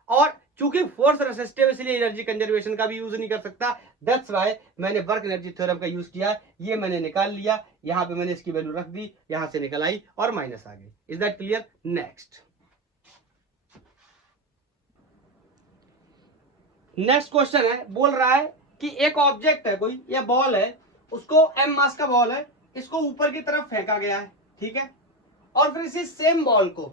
और चूंकि फोर्स रेसिस्टिव इसलिए एनर्जी कंजर्वेशन का भी यूज नहीं कर सकता। दैट्स व्हाई मैंने वर्क एनर्जी थ्योरम का यूज किया। ये मैंने निकाल लिया, यहां पे मैंने इसकी वैल्यू रख दी, यहां से निकल आई और माइनस आ गई। Is that clear? Next question है, बोल रहा है कि एक ऑब्जेक्ट है कोई, या बॉल है, उसको m मास का बॉल है, इसको ऊपर की तरफ फेंका गया है, ठीक है, और फिर इसी सेम बॉल को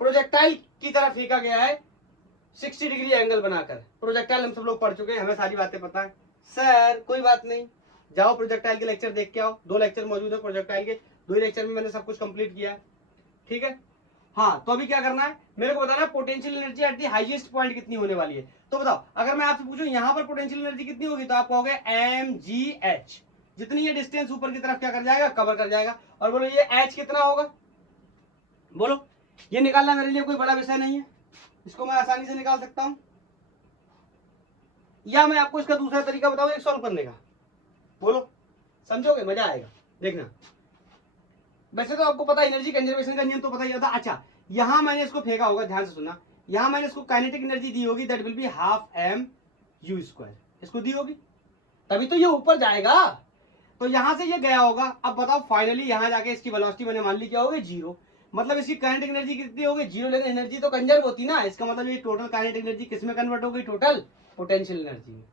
प्रोजेक्टाइल की तरफ फेंका गया है 60 डिग्री एंगल बनाकर। प्रोजेक्टाइल हम सब लोग पढ़ चुके हैं, हमें सारी बातें पता है। सर कोई बात नहीं, जाओ प्रोजेक्टाइल के लेक्चर देख के आओ, 2 लेक्चर मौजूद है प्रोजेक्टाइल के, 2 लेक्चर में मैंने सब कुछ कंप्लीट किया है, ठीक है। हाँ, तो अभी क्या करना है, मेरे को बताना potential energy at the highest point कितनी होने वाली है। तो बताओ, अगर मैं आपसे पूछूं यहां पर पोटेंशियल एनर्जी कितनी होगी, तो आप कहोगे mgh। जितनी ये डिस्टेंस ऊपर की तरफ क्या कर जाएगा, कवर कर जाएगा। और बोलो ये h कितना होगा? बोलो, ये निकालना मेरे लिए कोई बड़ा विषय नहीं है, इसको मैं आसानी से निकाल सकता हूं। या मैं आपको इसका दूसरा तरीका बताऊं एक सॉल्व करने का। बोलो, समझोगे? मजा आएगा, देखना। वैसे तो आपको पता एनर्जी कंजर्वेशन का नियम तो पता ही होता। अच्छा, यहां मैंने इसको फेंका होगा, ध्यान से सुनना, यहां मैंने इसको काइनेटिक एनर्जी दी होगी, that will be half m(u²), इसको दी होगी, तभी तो ये ऊपर जाएगा। तो यहां से ये गया होगा। अब बताओ फाइनली यहां जाके इसकी वेलोसिटी मैंने मान ली क्या होगी, 0। मतलब इसकी काइनेटिक एनर्जी कितनी होगी, 0। लेकिन एनर्जी तो कंजर्व होती ना, इसका मतलब ये टोटल काइनेटिक एनर्जी किस में कन्वर्ट हो गई, टोटल पोटेंशियल एनर्जी में।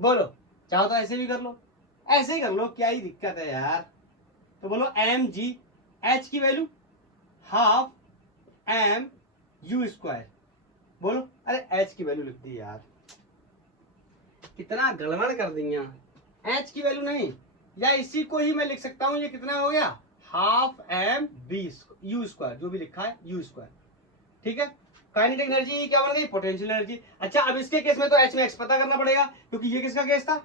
बोलो, चाहो तो ऐसे भी कर लो, ऐसे ही कर लो, क्या ही दिक्कत है यार। तो बोलो mgh की वैल्यू हाफ m(u²). बोलो, अरे h की वैल्यू लिख दी यार, कितना गड़बड़ कर दी यहाँ। h की वैल्यू नहीं, या इसी को ही मैं लिख सकता हूं, ये कितना हो गया, हाफ m(u²), जो भी लिखा है u², ठीक है। काइनेटिक एनर्जी क्या बन गई, पोटेंशियल एनर्जी। अच्छा, अब इसके केस में तो h में x पता करना पड़ेगा, क्योंकि ये किसका केस था,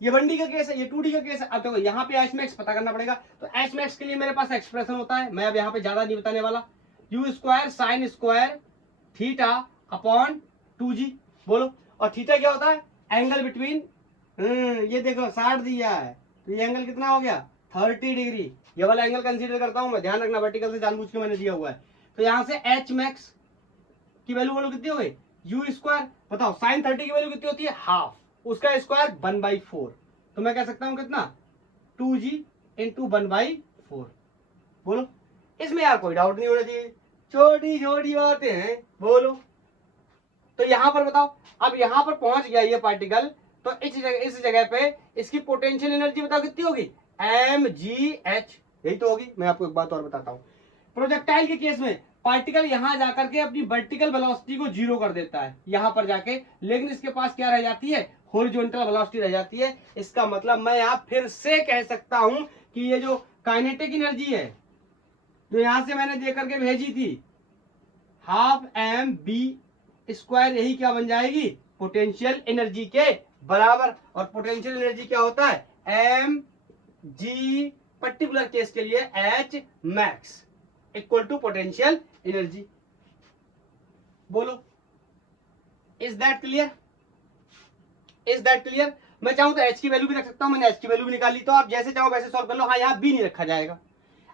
ये 1D का केस है, ये 2D का केस है। अब देखो यहाँ पे h में x पता करना पड़ेगा, तो h में x के लिए मेरे पास एक्सप्रेशन होता है, मैं अब यहाँ पे ज्यादा नहीं बताने वाला, u² sin square theta upon 2g। बोलो, और थीटा क्या होता है, एंगल बिटवीन, ये देखो 60 दिया है, तो ये एंगल कितना हो गया, 30 डिग्री। ये वाला एंगल कंसीडर करता हूं मैं, ध्यान रखना, वर्टिकल से जानबूझ के मैंने दिया हुआ है। तो यहाँ से h max की वैल्यू बोलो कितनी हो गई, u²। बताओ sin 30 की वैल्यू कितनी होती है, हाफ, उसका स्क्वायर 1/4। तो मैं कह सकता हूं कितना, 2g इंटू 1/4। बोलो, इसमें यार कोई डाउट नहीं होना चाहिए, छोटी छोटी बातें हैं। बोलो, तो यहां पर बताओ, अब यहां पर पहुंच गया ये पार्टिकल, तो इस जगह पे इसकी पोटेंशियल एनर्जी बताओ कितनी होगी, mgh, यही तो होगी। मैं आपको एक बात और बताता हूं, प्रोजेक्टाइल के केस में पार्टिकल यहां जाकर के अपनी वर्टिकल वेलोसिटी को 0 कर देता है यहां पर जाके, लेकिन इसके पास क्या रह जाती है, हॉरिजॉन्टल वेलोसिटी रह जाती है। इसका मतलब मैं यहां फिर से कह सकता हूं कि ये जो काइनेटिक एनर्जी है, जो यहां से मैंने दे करके भेजी थी, हाफ m(v²), यही क्या बन जाएगी, पोटेंशियल एनर्जी के बराबर। और पोटेंशियल एनर्जी क्या होता है, mg, पर्टिकुलर केस के लिए h max equal to potential energy. बोलो, is that clear, is that clear. मैं चाहूं तो h की वैल्यू भी रख सकता हूं, मैंने h की वैल्यू भी निकाली, तो आप जैसे चाहो वैसे सॉल्व कर लो। हाँ, यहाँ b नहीं रखा जाएगा,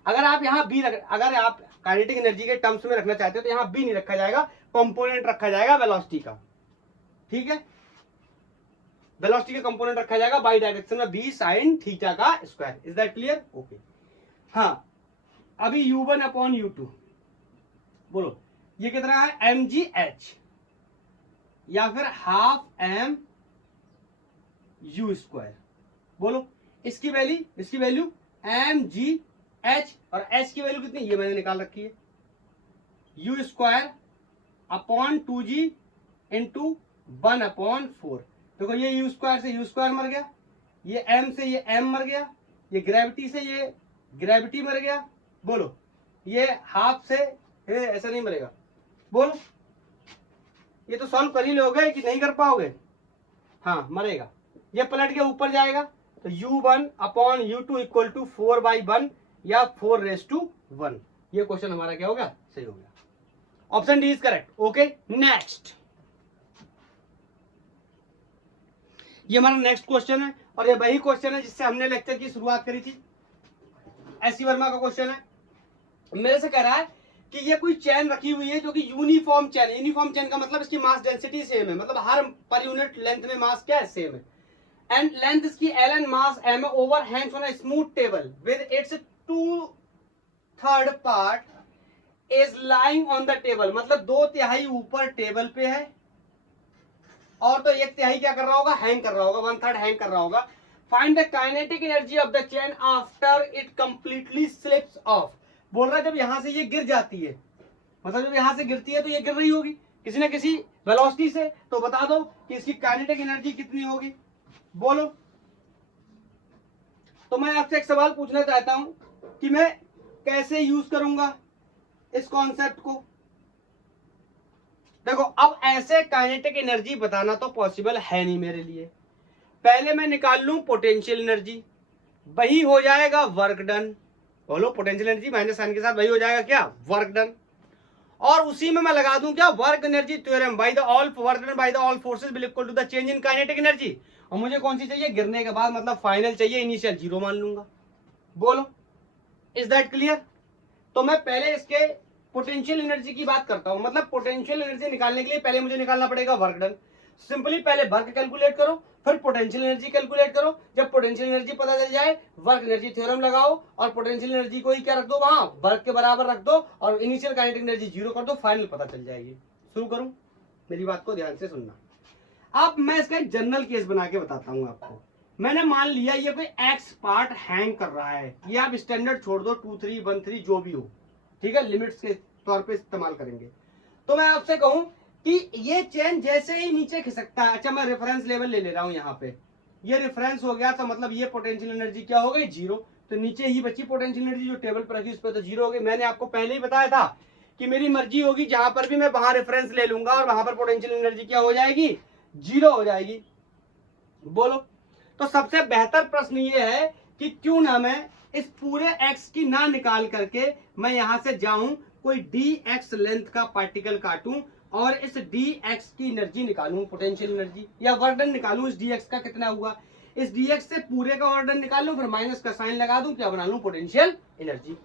अगर आप यहाँ b अगर आप काइनेटिक एनर्जी के टर्म्स में रखना चाहते हो तो यहाँ b नहीं रखा जाएगा, कंपोनेंट रखा जाएगा वेलोसिटी का, ठीक है। वेलोसिटी का कंपोनेंट रखा जाएगा बाई डायरेक्शन में b sin थीटा का square. Is that clear, okay. हाँ, अभी u1 अपॉन u2, बोलो ये कितना है, mgh या फिर हाफ m(u²). बोलो, इसकी वैल्यू mgh, और h की वैल्यू कितनी, ये मैंने निकाल रखी है, u square upon 2g into 1/4। देखो ये u स्क्वायर से u स्क्वायर मर गया, ये m से ये m मर गया, ये ग्रेविटी से ये ग्रेविटी मर गया। बोलो ये हाफ से ऐसा नहीं मरेगा, बोलो ये तो सॉल्व कर ही लोगे कि नहीं कर पाओगे, हाँ मरेगा, ये पलट के ऊपर जाएगा तो u1 upon u2 equal to 4/1 या 4⁻1। ये क्वेश्चन हमारा क्या होगा, सही हो गया, option D is correct. Okay next, ये हमारा नेक्स्ट क्वेश्चन है और ये वही क्वेश्चन है जिससे हमने लेक्चर की शुरुआत करी थी। एससी वर्मा का क्वेश्चन है, मेरे से कह रहा है कि ये कोई चेन रखी हुई है जो कि यूनिफॉर्म चेन है। यूनिफॉर्म चेन का मतलब इसकी मास डेंसिटी सेम है, मतलब हर पर यूनिट लेंथ में मास क्या है, सेम है, एंड लेंथ इसकी L and mass M over hangs on a smooth table with its 2/3 part is lying on the table, मतलब 2/3 ऊपर टेबल पे है और तो 1/3 क्या कर रहा होगा, हैंग कर रहा होगा, 1/3 हैंग कर रहा होगा। Find the kinetic energy of the chain after it completely slips of. बोल रहा है जब यहां से ये गिर जाती है, मतलब जब यहां से गिरती है तो ये गिर रही होगी किसी ना किसी वेलोसिटी से, तो बता दो कि इसकी काइनेटिक एनर्जी कितनी होगी, बोलो। तो मैं आपसे एक सवाल पूछना चाहता हूं कि मैं कैसे यूज करूंगा इस कॉन्सेप्ट को। देखो अब ऐसे काइनेटिक एनर्जी बताना तो पॉसिबल है नहीं मेरे लिए, पहले मैं निकाल लूं पोटेंशियल एनर्जी, वही हो जाएगा वर्क डन। बोलो पोटेंशियल एनर्जी माइनस साइन के साथ वही हो जाएगा क्या, वर्क डन, और उसी में मैं लगा दूं क्या, work energy theorem, by the all work done by the all forces will equal to the change in kinetic energy. और मुझे कौन सी चाहिए, गिरने के बाद, मतलब फाइनल चाहिए, इनिशियल 0 मान लूंगा। बोलो इज दैट क्लियर। तो मैं पहले इसके पोटेंशियल एनर्जी की बात करता हूं, मतलब पोटेंशियल एनर्जी निकालने के लिए पहले मुझे निकालना पड़ेगा वर्क डन। सिंपली पहले वर्क कैलकुलेट करो, फिर पोटेंशियल एनर्जी कैलकुलेट करो। जब पोटेंशियल एनर्जी पता चल जाए, वर्क एनर्जी थ्योरम लगाओ और पोटेंशियल एनर्जी को ही क्या रख दो, वहां वर्क के बराबर रख दो और इनिशियल काइनेटिक एनर्जी 0 कर दो, फाइनल पता चल जाएगी। शुरू करूं, मेरी बात को ध्यान से सुनना। अब मैं इसका एक जनरल केस बना के बताता हूं आपको। मैंने मान लिया ये कोई एक्स पार्ट हैंग कर रहा है, ये आप स्टैंडर्ड छोड़ दो 2 3 1 3 जो भी हो, ठीक है, लिमिट्स के तौर पे इस्तेमाल करेंगे। तो मैं आपसे कहूं कि ये चेन जैसे ही नीचे खिसकता है, अच्छा मैं रेफरेंस लेवल ले रहा हूं यहाँ पे, ये रेफरेंस हो गया तो मतलब ये पोटेंशियल एनर्जी क्या हो गई, 0। तो नीचे ही बची पोटेंशियल एनर्जी जो टेबल पर रखी उस पर तो 0 हो गई। मैंने आपको पहले ही बताया था कि मेरी मर्जी होगी, जहां पर भी मैं वहां रेफरेंस ले लूंगा और वहां पर पोटेंशियल एनर्जी क्या हो जाएगी, 0 हो जाएगी। बोलो तो सबसे बेहतर प्रश्न ये है कि क्यों ना मैं इस पूरे एक्स की ना निकाल करके मैं यहां से जाऊं, कोई dx लेंथ का पार्टिकल काटूं और इस dx की एनर्जी निकालूं, पोटेंशियल एनर्जी या वर्क डन निकालूं, इस dx का कितना हुआ, इस dx से पूरे का वर्क डन निकाल लूं, फिर माइनस का साइन लगा दूं, क्या बना लूं, potential energy.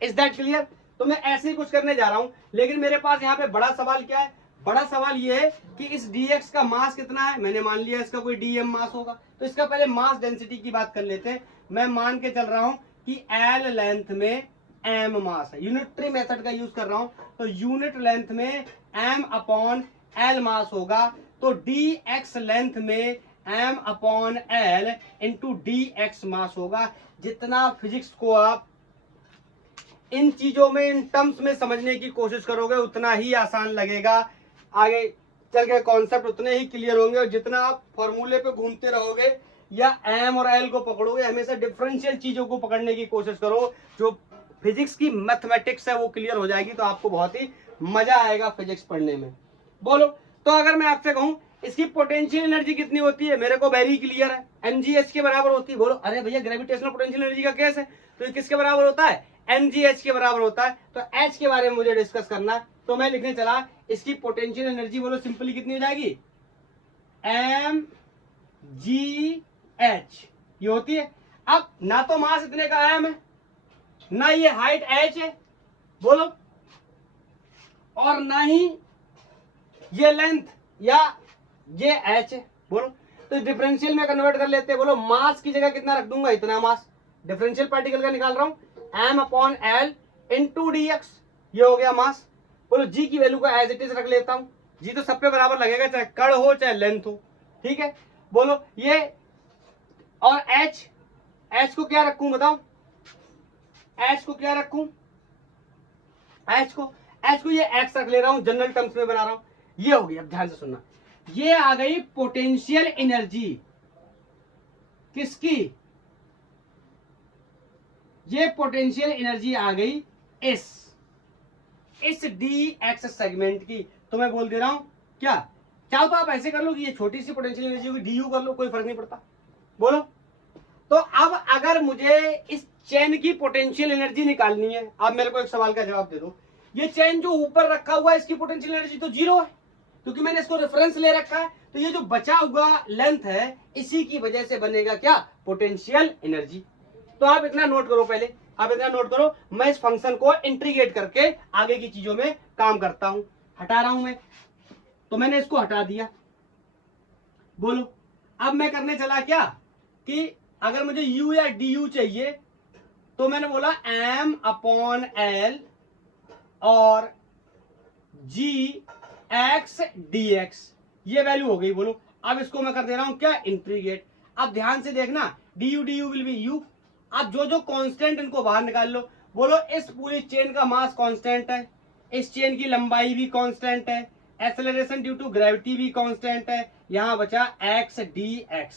Is that clear. तो मैं ऐसे ही कुछ करने जा रहा हूं, लेकिन मेरे पास यहाँ पे बड़ा सवाल क्या है, बड़ा सवाल ये है कि इस dx का मास कितना है। मैंने मान लिया इसका कोई dm मास होगा, तो इसका पहले मास डेंसिटी की बात कर लेते हैं। मैं मान के चल रहा हूं कि l लेंथ में m मास है, यूनिटरी मेथड का यूज कर रहा हूं, तो यूनिट लेंथ में m अपॉन l मास होगा, तो dx लेंथ में m upon l into dx मास होगा। जितना फिजिक्स को आप इन चीजों में, इन टर्म्स में समझने की कोशिश करोगे उतना ही आसान लगेगा, आगे चल के कॉन्सेप्ट उतने ही क्लियर होंगे। और जितना आप फॉर्मूले पे घूमते रहोगे या m और l को पकड़ोगे, हमेशा डिफरेंशियल चीजों को पकड़ने की कोशिश करो, जो फिजिक्स की मैथमेटिक्स है वो क्लियर हो जाएगी, तो आपको बहुत ही मजा आएगा फिजिक्स पढ़ने में। बोलो तो अगर मैं आपसे कहूं इसकी पोटेंशियल एनर्जी कितनी होती है, मेरे को वेरी क्लियर है, mgh के बराबर होती है। बोलो अरे भैया ग्रेविटेशनल पोटेंशियल एनर्जी का केस है, तो ये किसके बराबर होता है, mgh के बराबर होता है। तो h के बारे में मुझे डिस्कस करना है, तो मैं लिखने चला इसकी पोटेंशियल एनर्जी, बोलो सिंपली कितनी हो जाएगी, mgh ये होती है। अब ना तो मास इतने का m है, ना ये हाइट h है, बोलो, और ना ही ये लेंथ या ये h है, बोलो। तो डिफरेंशियल में कन्वर्ट कर लेते हैं, बोलो मास की जगह कितना रख दूंगा, इतना मास, डिफरेंशियल पार्टिकल का निकाल रहा हूं, m upon l into dx, ये हो गया मास। बोलो g की वैल्यू को एज इट इज रख लेता हूं, g तो सब पे बराबर लगेगा, चाहे कण हो चाहे लेंथ हो, ठीक है। बोलो ये और h को क्या रखूं बताओ, एच को क्या रखूं, एच को ये एक्स रख ले रहा हूं, जनरल टर्म्स में बना रहा हूं। ये हो गई, अब ध्यान से सुनना, ये आ गई पोटेंशियल एनर्जी किसकी, ये पोटेंशियल एनर्जी आ गई इस डी एक्स सेगमेंट की। तो मैं बोल दे रहा हूं क्या, चाहो तो आप ऐसे कर लो कि ये छोटी सी पोटेंशियल एनर्जी होगी, डी यू कर लो, कोई फर्क नहीं पड़ता। बोलो, तो अब अगर मुझे इस चेन की पोटेंशियल एनर्जी निकालनी है, आप मेरे को एक सवाल का जवाब दे दो, ये चेन जो ऊपर रखा हुआ है इसकी पोटेंशियल एनर्जी तो जीरो है, क्योंकि मैंने इसको रेफरेंस ले रखा है। तो ये जो बचा हुआ लेंथ है इसी की वजह से बनेगा क्या, पोटेंशियल एनर्जी। तो आप इतना नोट करो, पहले आप इतना नोट करो, मैं इस फंक्शन को इंटीग्रेट करके आगे की चीजों में काम करता हूं। हटा रहा हूं मैं, तो मैंने इसको हटा दिया। बोलो, अब मैं करने चला क्या कि अगर मुझे u या du चाहिए तो मैंने बोला m अपॉन l और g x dx, ये वैल्यू हो गई। बोलो, अब इसको मैं कर दे रहा हूं क्या, इंटीग्रेट। अब ध्यान से देखना, du विल बी u। अब जो जो कांस्टेंट इनको बाहर निकाल लो। बोलो, इस पूरी चेन का मास कांस्टेंट है, इस चेन की लंबाई भी कांस्टेंट है, एक्सेलरेशन ड्यू टू ग्रेविटी भी कांस्टेंट है, यहां बचा x dx।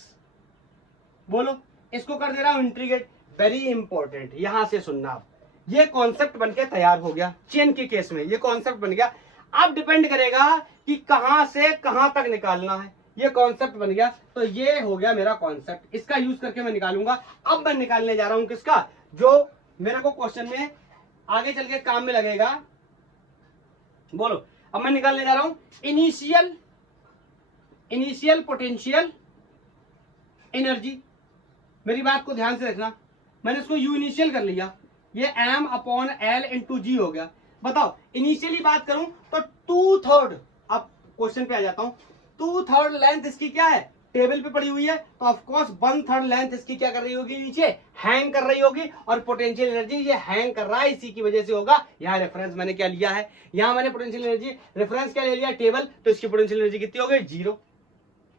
बोलो, इसको कर दे रहा हूं इंटीग्रेट। वेरी इंपॉर्टेंट, यहां से सुनना, आप ये कॉन्सेप्ट बनके तैयार हो गया। चेन के केस में ये कॉन्सेप्ट बन गया। अब डिपेंड करेगा कि कहां से कहां तक निकालना है, ये कॉन्सेप्ट बन गया। तो ये हो गया मेरा कॉन्सेप्ट, इसका यूज करके मैं निकालूंगा। अब मैं निकालने जा रहा हूं किसका, जो मेरे को क्वेश्चन में आगे चल के काम में लगेगा। बोलो, अब मैं निकालने जा रहा हूं इनिशियल पोटेंशियल एनर्जी। मेरी बात को ध्यान से रखना, मैंने इसको यू इनिशियल कर लिया, ये m अपॉन एल इंटू जी हो गया। बताओ, इनिशियली बात करूं तो 2/3, अब क्वेश्चन पे आ जाता हूं, 2/3 लेंथ इसकी क्या है, टेबल पे पड़ी हुई है, तो ऑफकोर्स 1/3 लेंथ इसकी क्या कर रही होगी, नीचे हैंग कर रही होगी। और पोटेंशियल एनर्जी ये हैंग कर रहा है, इसी की वजह से होगा। यहाँ रेफरेंस मैंने क्या लिया है, यहाँ मैंने पोटेंशियल एनर्जी रेफरेंस क्या ले लिया, टेबल, तो इसकी पोटेंशियल एनर्जी कितनी हो गई, 0।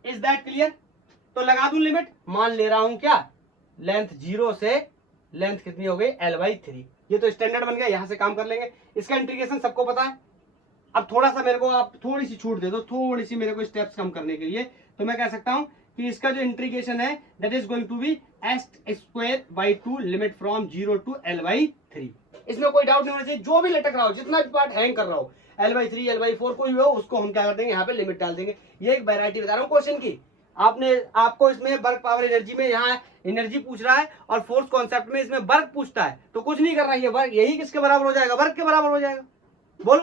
Is that clear. तो लगा दूं लिमिट, मान ले रहा हूं क्या, लेंथ 0 से लेंथ कितनी हो गई, l/3। ये तो स्टैंडर्ड बन गया, यहां से काम कर लेंगे। इसका इंटीग्रेशन सबको पता है। अब थोड़ा सा मेरे को आप थोड़ी सी छूट दे दो, थोड़ी सी मेरे को स्टेप्स कम करने के लिए। तो मैं कह सकता हूं कि इसका जो इंटीग्रेशन है that is going to be x²/2 limit from 0 to l/3। इसमें कोई डाउट नहीं होना चाहिए। जो भी लटक रहा हो, जितना भी पार्ट हैंग कर रहा हो, l/3 l/4 कोई भी हो, उसको हम क्या कर देंगे, यहाँ पे लिमिट डाल देंगे। ये एक वैरायटी बता रहा हूँ क्वेश्चन की। आपको इसमें वर्क पावर एनर्जी में यहाँ एनर्जी पूछ रहा है, और फोर्स कॉन्सेप्ट में इसमें वर्क पूछता है, तो कुछ नहीं कर रहा है। ये वर्क यही किसके बराबर हो जाएगा, वर्क के बराबर हो जाएगा। बोलो,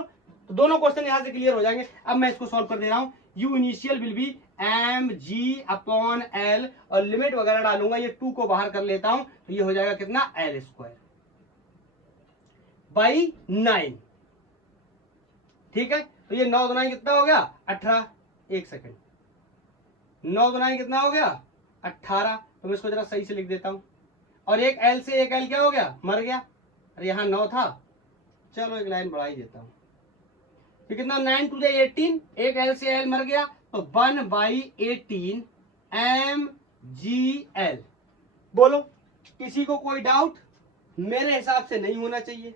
तो दोनों क्वेश्चन यहां से क्लियर हो जाएंगे। अब मैं इसको सॉल्व कर दे रहा हूं, you initial will be mg upon l, और लिमिट वगैरह डालूंगा, ये 2 को बाहर कर लेता हूं, तो ये हो जाएगा कितना, l²/9। ठीक है, तो ये 9 गुना कितना हो गया, 18। एक सेकेंड, 9 गुना कितना हो गया, 18। तो मैं इसको जरा सही से लिख देता हूं। और एक एल से एक एल क्या हो गया, मर गया। अरे यहाँ 9 था, चलो एक लाइन बढ़ा ही देता हूं। तो कितना, 9 to the 18, एक एल से एल मर गया, तो 1/18 mgl। बोलो, किसी को कोई डाउट, मेरे हिसाब से नहीं होना चाहिए।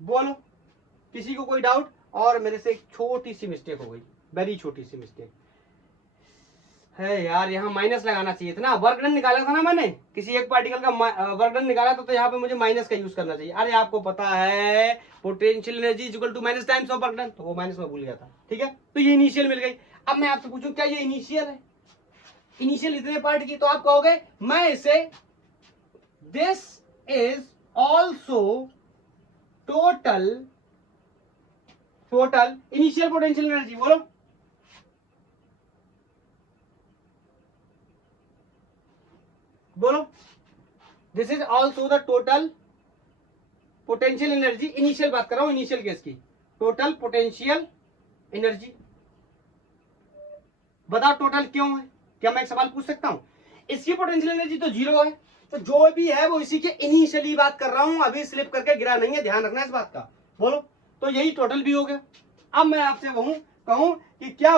बोलो, किसी को कोई डाउट। और मेरे से एक छोटी सी मिस्टेक हो गई, वेरी छोटी सी मिस्टेक है यार, यहाँ माइनस लगाना चाहिए था ना। वर्क डन निकाला था ना मैंने, किसी एक पार्टिकल का वर्क डन निकाला था, तो यहाँ पे मुझे माइनस का यूज करना चाहिए। अरे आपको पता है potential energy is equal to minus times of work done, तो वो माइनस में भूल गया था। ठीक है, तो ये इनिशियल मिल गई। अब मैं आपसे पूछूं, क्या ये इनिशियल है, इनिशियल इतने पार्ट की, तो आप कहोगे मैं इसे this is also total initial potential energy. बोलो, this is also the total potential energy. Initial बात कर रहा हूं, इनिशियल केस की, टोटल पोटेंशियल एनर्जी। बताओ टोटल क्यों है, क्या मैं एक सवाल पूछ सकता हूं। इसकी पोटेंशियल एनर्जी तो 0 है, तो जो भी है वो इसी के इनिशियली बात कर रहा हूं, अभी स्लिप करके गिरा नहीं है, ध्यान रखना इस बात का। बोलो, तो यही टोटल भी हो गया। अब मैं आपसे कहूं कि क्या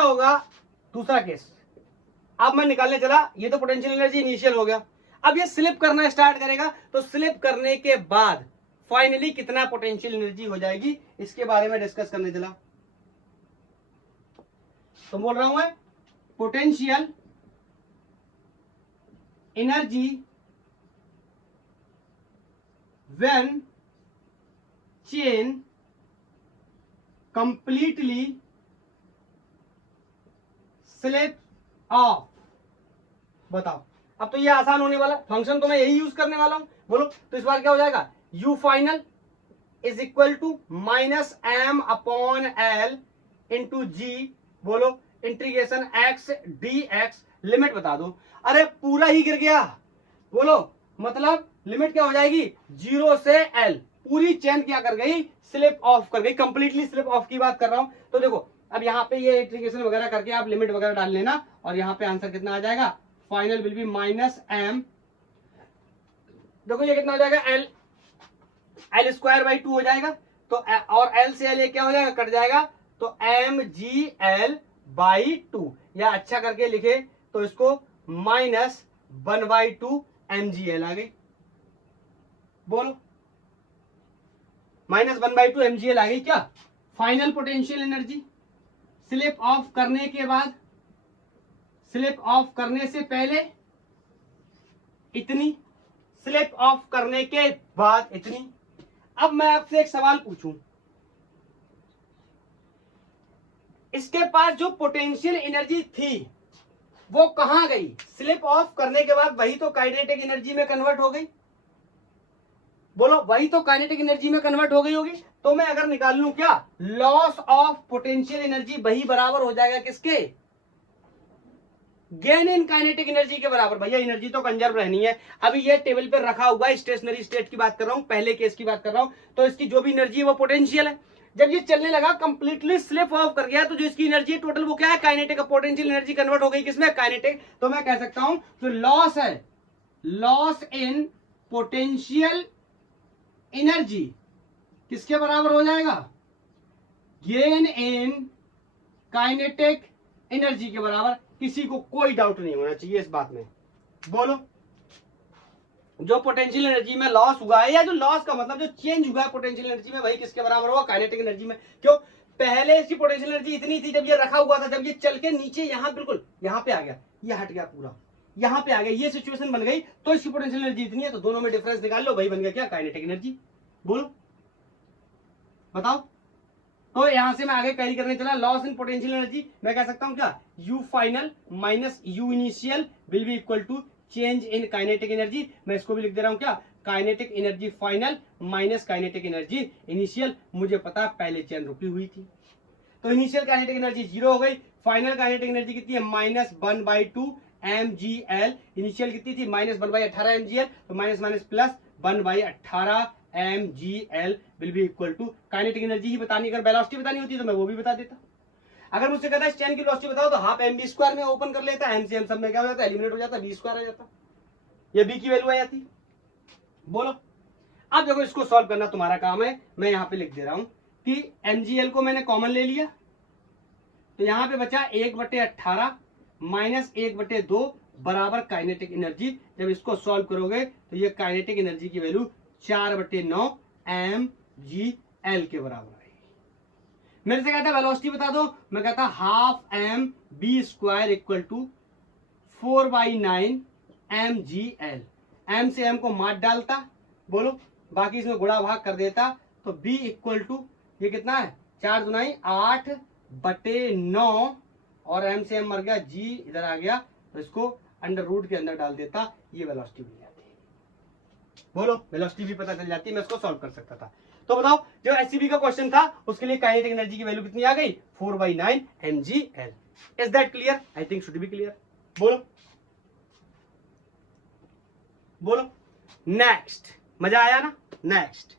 होगा दूसरा केस। अब मैं निकालने चला, ये तो पोटेंशियल एनर्जी इनिशियल हो गया, अब ये स्लिप करना स्टार्ट करेगा, तो स्लिप करने के बाद फाइनली कितना पोटेंशियल एनर्जी हो जाएगी, इसके बारे में डिस्कस करने चला। तो बोल रहा हूं मैं potential energy when chain completely slip of. बताओ, अब तो ये आसान होने वाला, फंक्शन तो मैं यही यूज करने वाला हूं। बोलो, तो इस बार क्या हो जाएगा, u final is equal to minus M upon L into G, बोलो इंटीग्रेशन x dx, लिमिट बता दो। अरे पूरा ही गिर गया, बोलो मतलब लिमिट क्या हो जाएगी, 0 से l, पूरी चेन क्या कर गई, स्लिप ऑफ कर गई, कंप्लीटली स्लिप ऑफ की बात कर रहा हूं। तो देखो अब यहाँ पे ये इंटीग्रेशन वगैरह करके आप लिमिट वगैरह डाल लेना, और यहाँ पे आंसर कितना आ जाएगा, final will be minus M, देखो ये कितना हो जाएगा, एल स्क्वायर बाई 2 हो जाएगा, तो और एल से एल क्या हो जाएगा, कट जाएगा, तो एम जी एल बाई 2, या अच्छा करके लिखे तो इसको माइनस 1/2 एम जी एल आ गई। बोलो माइनस 1/2 एम जी एल आ गई क्या। Final potential energy slip of करने के बाद, स्लिप ऑफ करने से पहले इतनी, स्लिप ऑफ करने के बाद इतनी। अब मैं आपसे एक सवाल पूछूं, इसके पास जो पोटेंशियल एनर्जी थी वो कहां गई, स्लिप ऑफ करने के बाद वही तो काइनेटिक एनर्जी में कन्वर्ट हो गई। बोलो वही तो काइनेटिक एनर्जी में कन्वर्ट हो गई होगी। तो मैं अगर निकाल लूं क्या, लॉस ऑफ पोटेंशियल एनर्जी वही बराबर हो जाएगा किसके, गेन इन काइनेटिक एनर्जी के बराबर। भैया एनर्जी तो कंजर्व रहनी है, अभी ये टेबल पे रखा हुआ है, स्टेशनरी स्टेट की बात कर रहा हूं, पहले केस की बात कर रहा हूं, तो इसकी जो भी एनर्जी है वो पोटेंशियल है। जब ये चलने लगा, कंप्लीटली स्लिप ऑफ कर गया, तो जो इसकी एनर्जी टोटल वो क्या है, काइनेटिक। पोटेंशियल एनर्जी कन्वर्ट हो गई किसमें, काइनेटिक। तो मैं कह सकता हूं जो लॉस है, लॉस इन पोटेंशियल एनर्जी किसके बराबर हो जाएगा, गेन इन काइनेटिक एनर्जी के बराबर। किसी को कोई डाउट नहीं होना चाहिए इस बात में। बोलो जो पोटेंशियल एनर्जी में लॉस हुआ है, या जो लॉस का मतलब जो चेंज हुआ है पोटेंशियल एनर्जी में, वही किसके बराबर हुआ, काइनेटिक एनर्जी में। क्यों, पहले इसकी पोटेंशियल एनर्जी इतनी थी जब ये रखा हुआ था, जब ये चल के नीचे यहां बिल्कुल यहां पे आ गया, ये हट गया पूरा, यहां पे आ गया, ये सिचुएशन बन गई, तो इसकी पोटेंशियल एनर्जी इतनी है, तो दोनों में डिफरेंस निकाल लो, वही बन गया क्या, काइनेटिक एनर्जी। बोलो बताओ। तो यहां से मैं आगे कैरी करने चला, लॉस इन पोटेंशियल एनर्जी मैं कह सकता हूं क्या, U final minus U initial will be equal to change in kinetic energy. मैं इसको भी लिख दे रहा हूं क्या, kinetic energy final minus kinetic energy initial. मुझे पता पहले चेन रुकी हुई थी, तो इनिशियल काइनेटिक एनर्जी 0 हो गई, फाइनल काइनेटिक एनर्जी कितनी है, minus 1/2 M G L. Initial कितनी थी, माइनस 1/18 एम जी एल, तो minus minus plus 1/18 M G L will be equal to, kinetic energy ही बतानी, अगर वेलोसिटी बतानी होती तो मैं वो भी बता देता। अगर मुझसे कहता है चेन की वेलोसिटी बताओ, तो हाफ एम बी स्क्वायर में ओपन कर लेता, एम से एम सब में क्या हो जाता है, एलिमिनेट हो जाता, बी स्क्वायर आ जाता, ये बी की वैल्यू आ जाती। बोलो अब देखो इसको सॉल्व करना तुम्हारा काम है। मैं यहां पे लिख दे रहा हूं कि एमजीएल को मैंने कॉमन ले लिया, तो यहां पे बचा 1/18 माइनस 1/2 बराबर काइनेटिक एनर्जी। जब इसको सॉल्व करोगे तो ये काइनेटिक एनर्जी की वैल्यू 4/9 एम जी एल के बराबर आएगी। मेरे से कहता है वेलोसिटी बता दो, मैं कहता half M B square equal to 4/9 M G L. M से एम को मार डालता, बोलो बाकी इसमें गुणा भाग कर देता, तो बी इक्वल टू ये कितना है, 4 दूनाई 8/9, और एम से एम मर गया, जी इधर आ गया, तो इसको अंडर रूट के अंदर डाल देता, ये वेलोसिटी मिल जाती है। बोलो वेलोसिटी भी पता चल जाती, मैं इसको सॉल्व कर सकता था। तो बताओ जो एससीबी का क्वेश्चन था उसके लिए काइनेटिक एनर्जी की वैल्यू कितनी आ गई, 4/9 mgl। Is that clear, I think should be clear. बोलो बोलो नेक्स्ट, मजा आया ना, next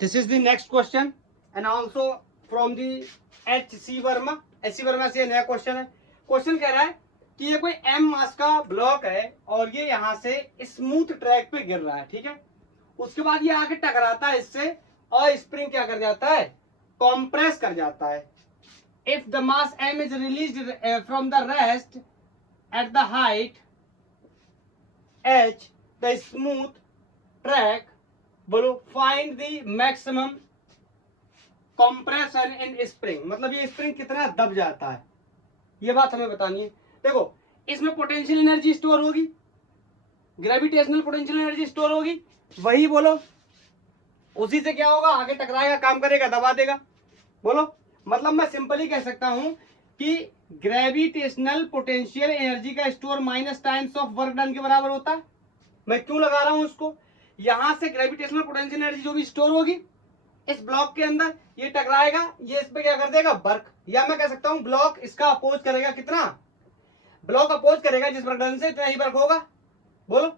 this is the next question and also from the HC Verma. HC Verma से नया क्वेश्चन है। क्वेश्चन कह रहा है कि ये कोई m मास का ब्लॉक है और ये यहां से स्मूथ ट्रैक पे गिर रहा है, ठीक है। उसके बाद ये आके टकराता है इससे और स्प्रिंग क्या कर जाता है, कॉम्प्रेस कर जाता है। if the mass m is released from the rest at the height h, the smooth track, बोलो find the maximum compression in spring, मतलब ये स्प्रिंग कितना दब जाता है, ये बात हमें बतानी है। देखो इसमें पोटेंशियल एनर्जी स्टोर होगी, ग्रेविटेशनल पोटेंशियल एनर्जी स्टोर होगी, वही बोलो उसी से क्या होगा, आगे टकराएगा, काम करेगा, दबा देगा। बोलो मतलब मैं सिंपली कह सकता हूं कि ग्रेविटेशनल पोटेंशियल एनर्जी का store minus times of work done के बराबर होता है। मैं क्यों लगा रहा हूं उसको, यहां से ग्रेविटेशनल पोटेंशियल एनर्जी जो भी स्टोर होगी इस ब्लॉक के अंदर, ये टकराएगा, ये इस पे क्या कर देगा, वर्क, या मैं कह सकता हूं ब्लॉक इसका अपोज करेगा, कितना ब्लॉक अपोज करेगा जिस वर्क डन से इतना ही वर्क होगा। बोलो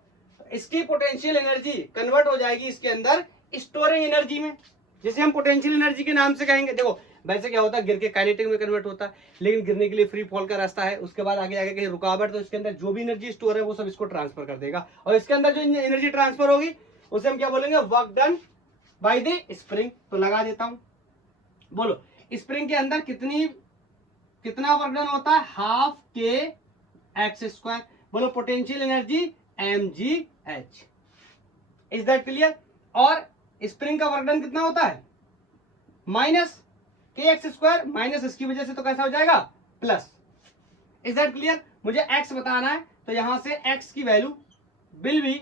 इसकी पोटेंशियल एनर्जी कन्वर्ट हो जाएगी इसके अंदर स्टोरेज एनर्जी में, जिसे हम पोटेंशियल एनर्जी के नाम से कहेंगे। देखो वैसे क्या होता है, गिर के काइनेटिक में कन्वर्ट होता है, लेकिन गिरने के लिए फ्री फॉल का रास्ता है, उसके बाद आगे जाके कहीं रुकावट, तो इसके अंदर जो भी एनर्जी स्टोर है वो सब इसको ट्रांसफर कर देगा, और इसके अंदर जो एनर्जी ट्रांसफर होगी उसे हम क्या बोलेंगे, work done by the spring. तो लगा देता हूं, बोलो स्प्रिंग के अंदर कितना वर्क डन होता है, हाफ के एक्स स्क्वायर। बोलो potential energy mgh, is that clear. और स्प्रिंग का वर्क डन कितना होता है, minus K X square, minus इसकी वजह से तो कैसा हो जाएगा, प्लस। Is that clear. मुझे x बताना है, तो यहां से x की value will be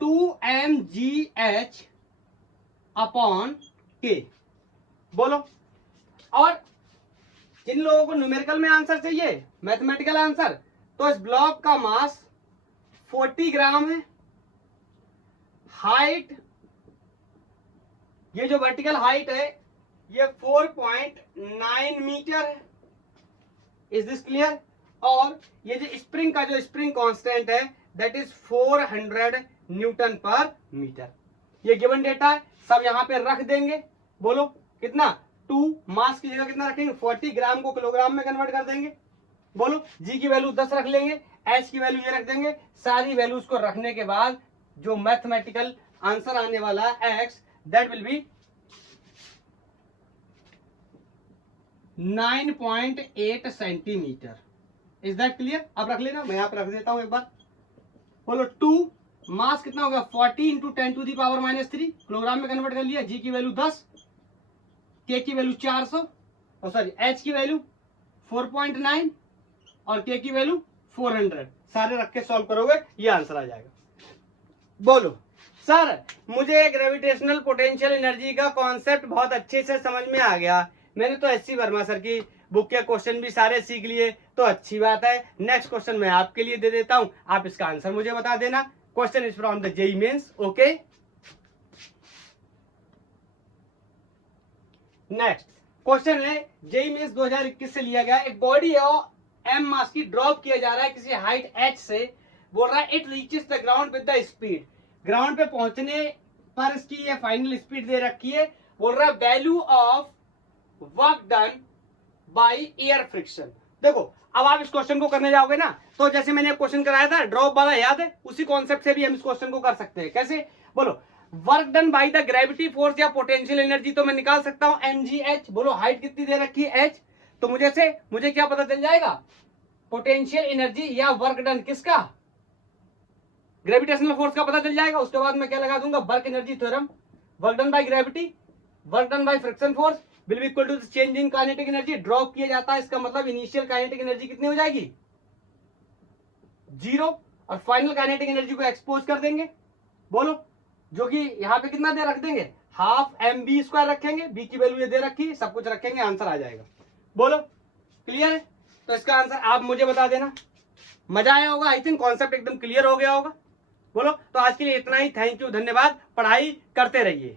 2mgh upon k। बोलो, और जिन लोगों को न्यूमेरिकल में आंसर चाहिए, मैथमेटिकल आंसर, तो इस ब्लॉक का मास 40 ग्राम है, हाइट, ये जो वर्टिकल हाइट है ये 4.9 मीटर है। Is this clear. और ये जो स्प्रिंग का जो स्प्रिंग कांस्टेंट है दैट इज 400 न्यूटन पर मीटर। ये गिवन डेटा है, सब यहां पे रख देंगे। बोलो कितना, 2, मास की जगह कितना रखेंगे, 40 ग्राम को किलोग्राम में कन्वर्ट कर देंगे। बोलो जी की वैल्यू 10 रख लेंगे, एच की वैल्यू ये रख देंगे। सारी वैल्यूज को रखने के बाद जो मैथमेटिकल आंसर आने वाला है x, that will be 9.8 centimetre. Is that clear. अब रख लेना, मैं यहाँ पे रख देता हूं एक बार। बोलो 2, मास कितना हो गया, 40 इंटू 10⁻³ किलोग्राम में कन्वर्ट कर लिया। जी की वैल्यू 10, के की वैल्यू 400, और सॉरी एच की वैल्यू 4.9 और के की वैल्यू 400। सारे रख के सॉल्व करोगे ये आंसर आ जाएगा। बोलो सर मुझे ग्रेविटेशनल पोटेंशियल एनर्जी का कॉन्सेप्ट बहुत अच्छे से समझ में आ गया, मैंने तो एस सी वर्मा सर की बुक के क्वेश्चन भी सारे सीख लिए, तो अच्छी बात है। नेक्स्ट क्वेश्चन मैं आपके लिए दे देता हूं, आप इसका आंसर मुझे बता देना। Question is from the JEE Mains. Okay, next question है जेईई मेंस 2021 से लिया गया। एक बॉडी है एम मास की, ड्रॉप किया जा रहा है किसी हाइट h से। बोल रहा है it reaches the ground with the speed, ground पे पहुंचने पर इसकी ये फाइनल स्पीड दे रखी है। बोल रहा है value of work done by air friction. देखो अब आप इस क्वेश्चन को करने जाओगे ना, तो जैसे मैंने क्वेश्चन कराया था ड्रॉप वाला, याद है, उसी कॉन्सेप्ट से भी हम इस क्वेश्चन को कर सकते हैं। कैसे, बोलो work done by the gravity force या पोटेंशियल एनर्जी तो मैं निकाल सकता हूं mgh। बोलो हाइट कितनी दे रखी है h, तो मुझे क्या पता चल जाएगा, पोटेंशियल एनर्जी या वर्क डन किसका, ग्रेविटेशनल फोर्स का पता चल जाएगा। उसके बाद मैं क्या लगा दूंगा, work energy theorem, work done by gravity, work done by friction force will be equal to the change in kinetic energy. Drop किया जाता है, इसका मतलब इनिशियल काइनेटिक एनर्जी कितनी हो जाएगी, 0, और फाइनल काइनेटिक एनर्जी को एक्सपोज कर देंगे। बोलो जो कि यहाँ पे कितना दे रख देंगे, हाफ mv² रखेंगे, b की वैल्यू ये दे रखी, सब कुछ रखेंगे, आंसर आ जाएगा। बोलो क्लियर है। तो इसका आंसर आप मुझे बता देना। मजा आया होगा, आई थिंक कॉन्सेप्ट एकदम क्लियर हो गया होगा। बोलो तो आज के लिए इतना ही, थैंक यू, धन्यवाद, पढ़ाई करते रहिए।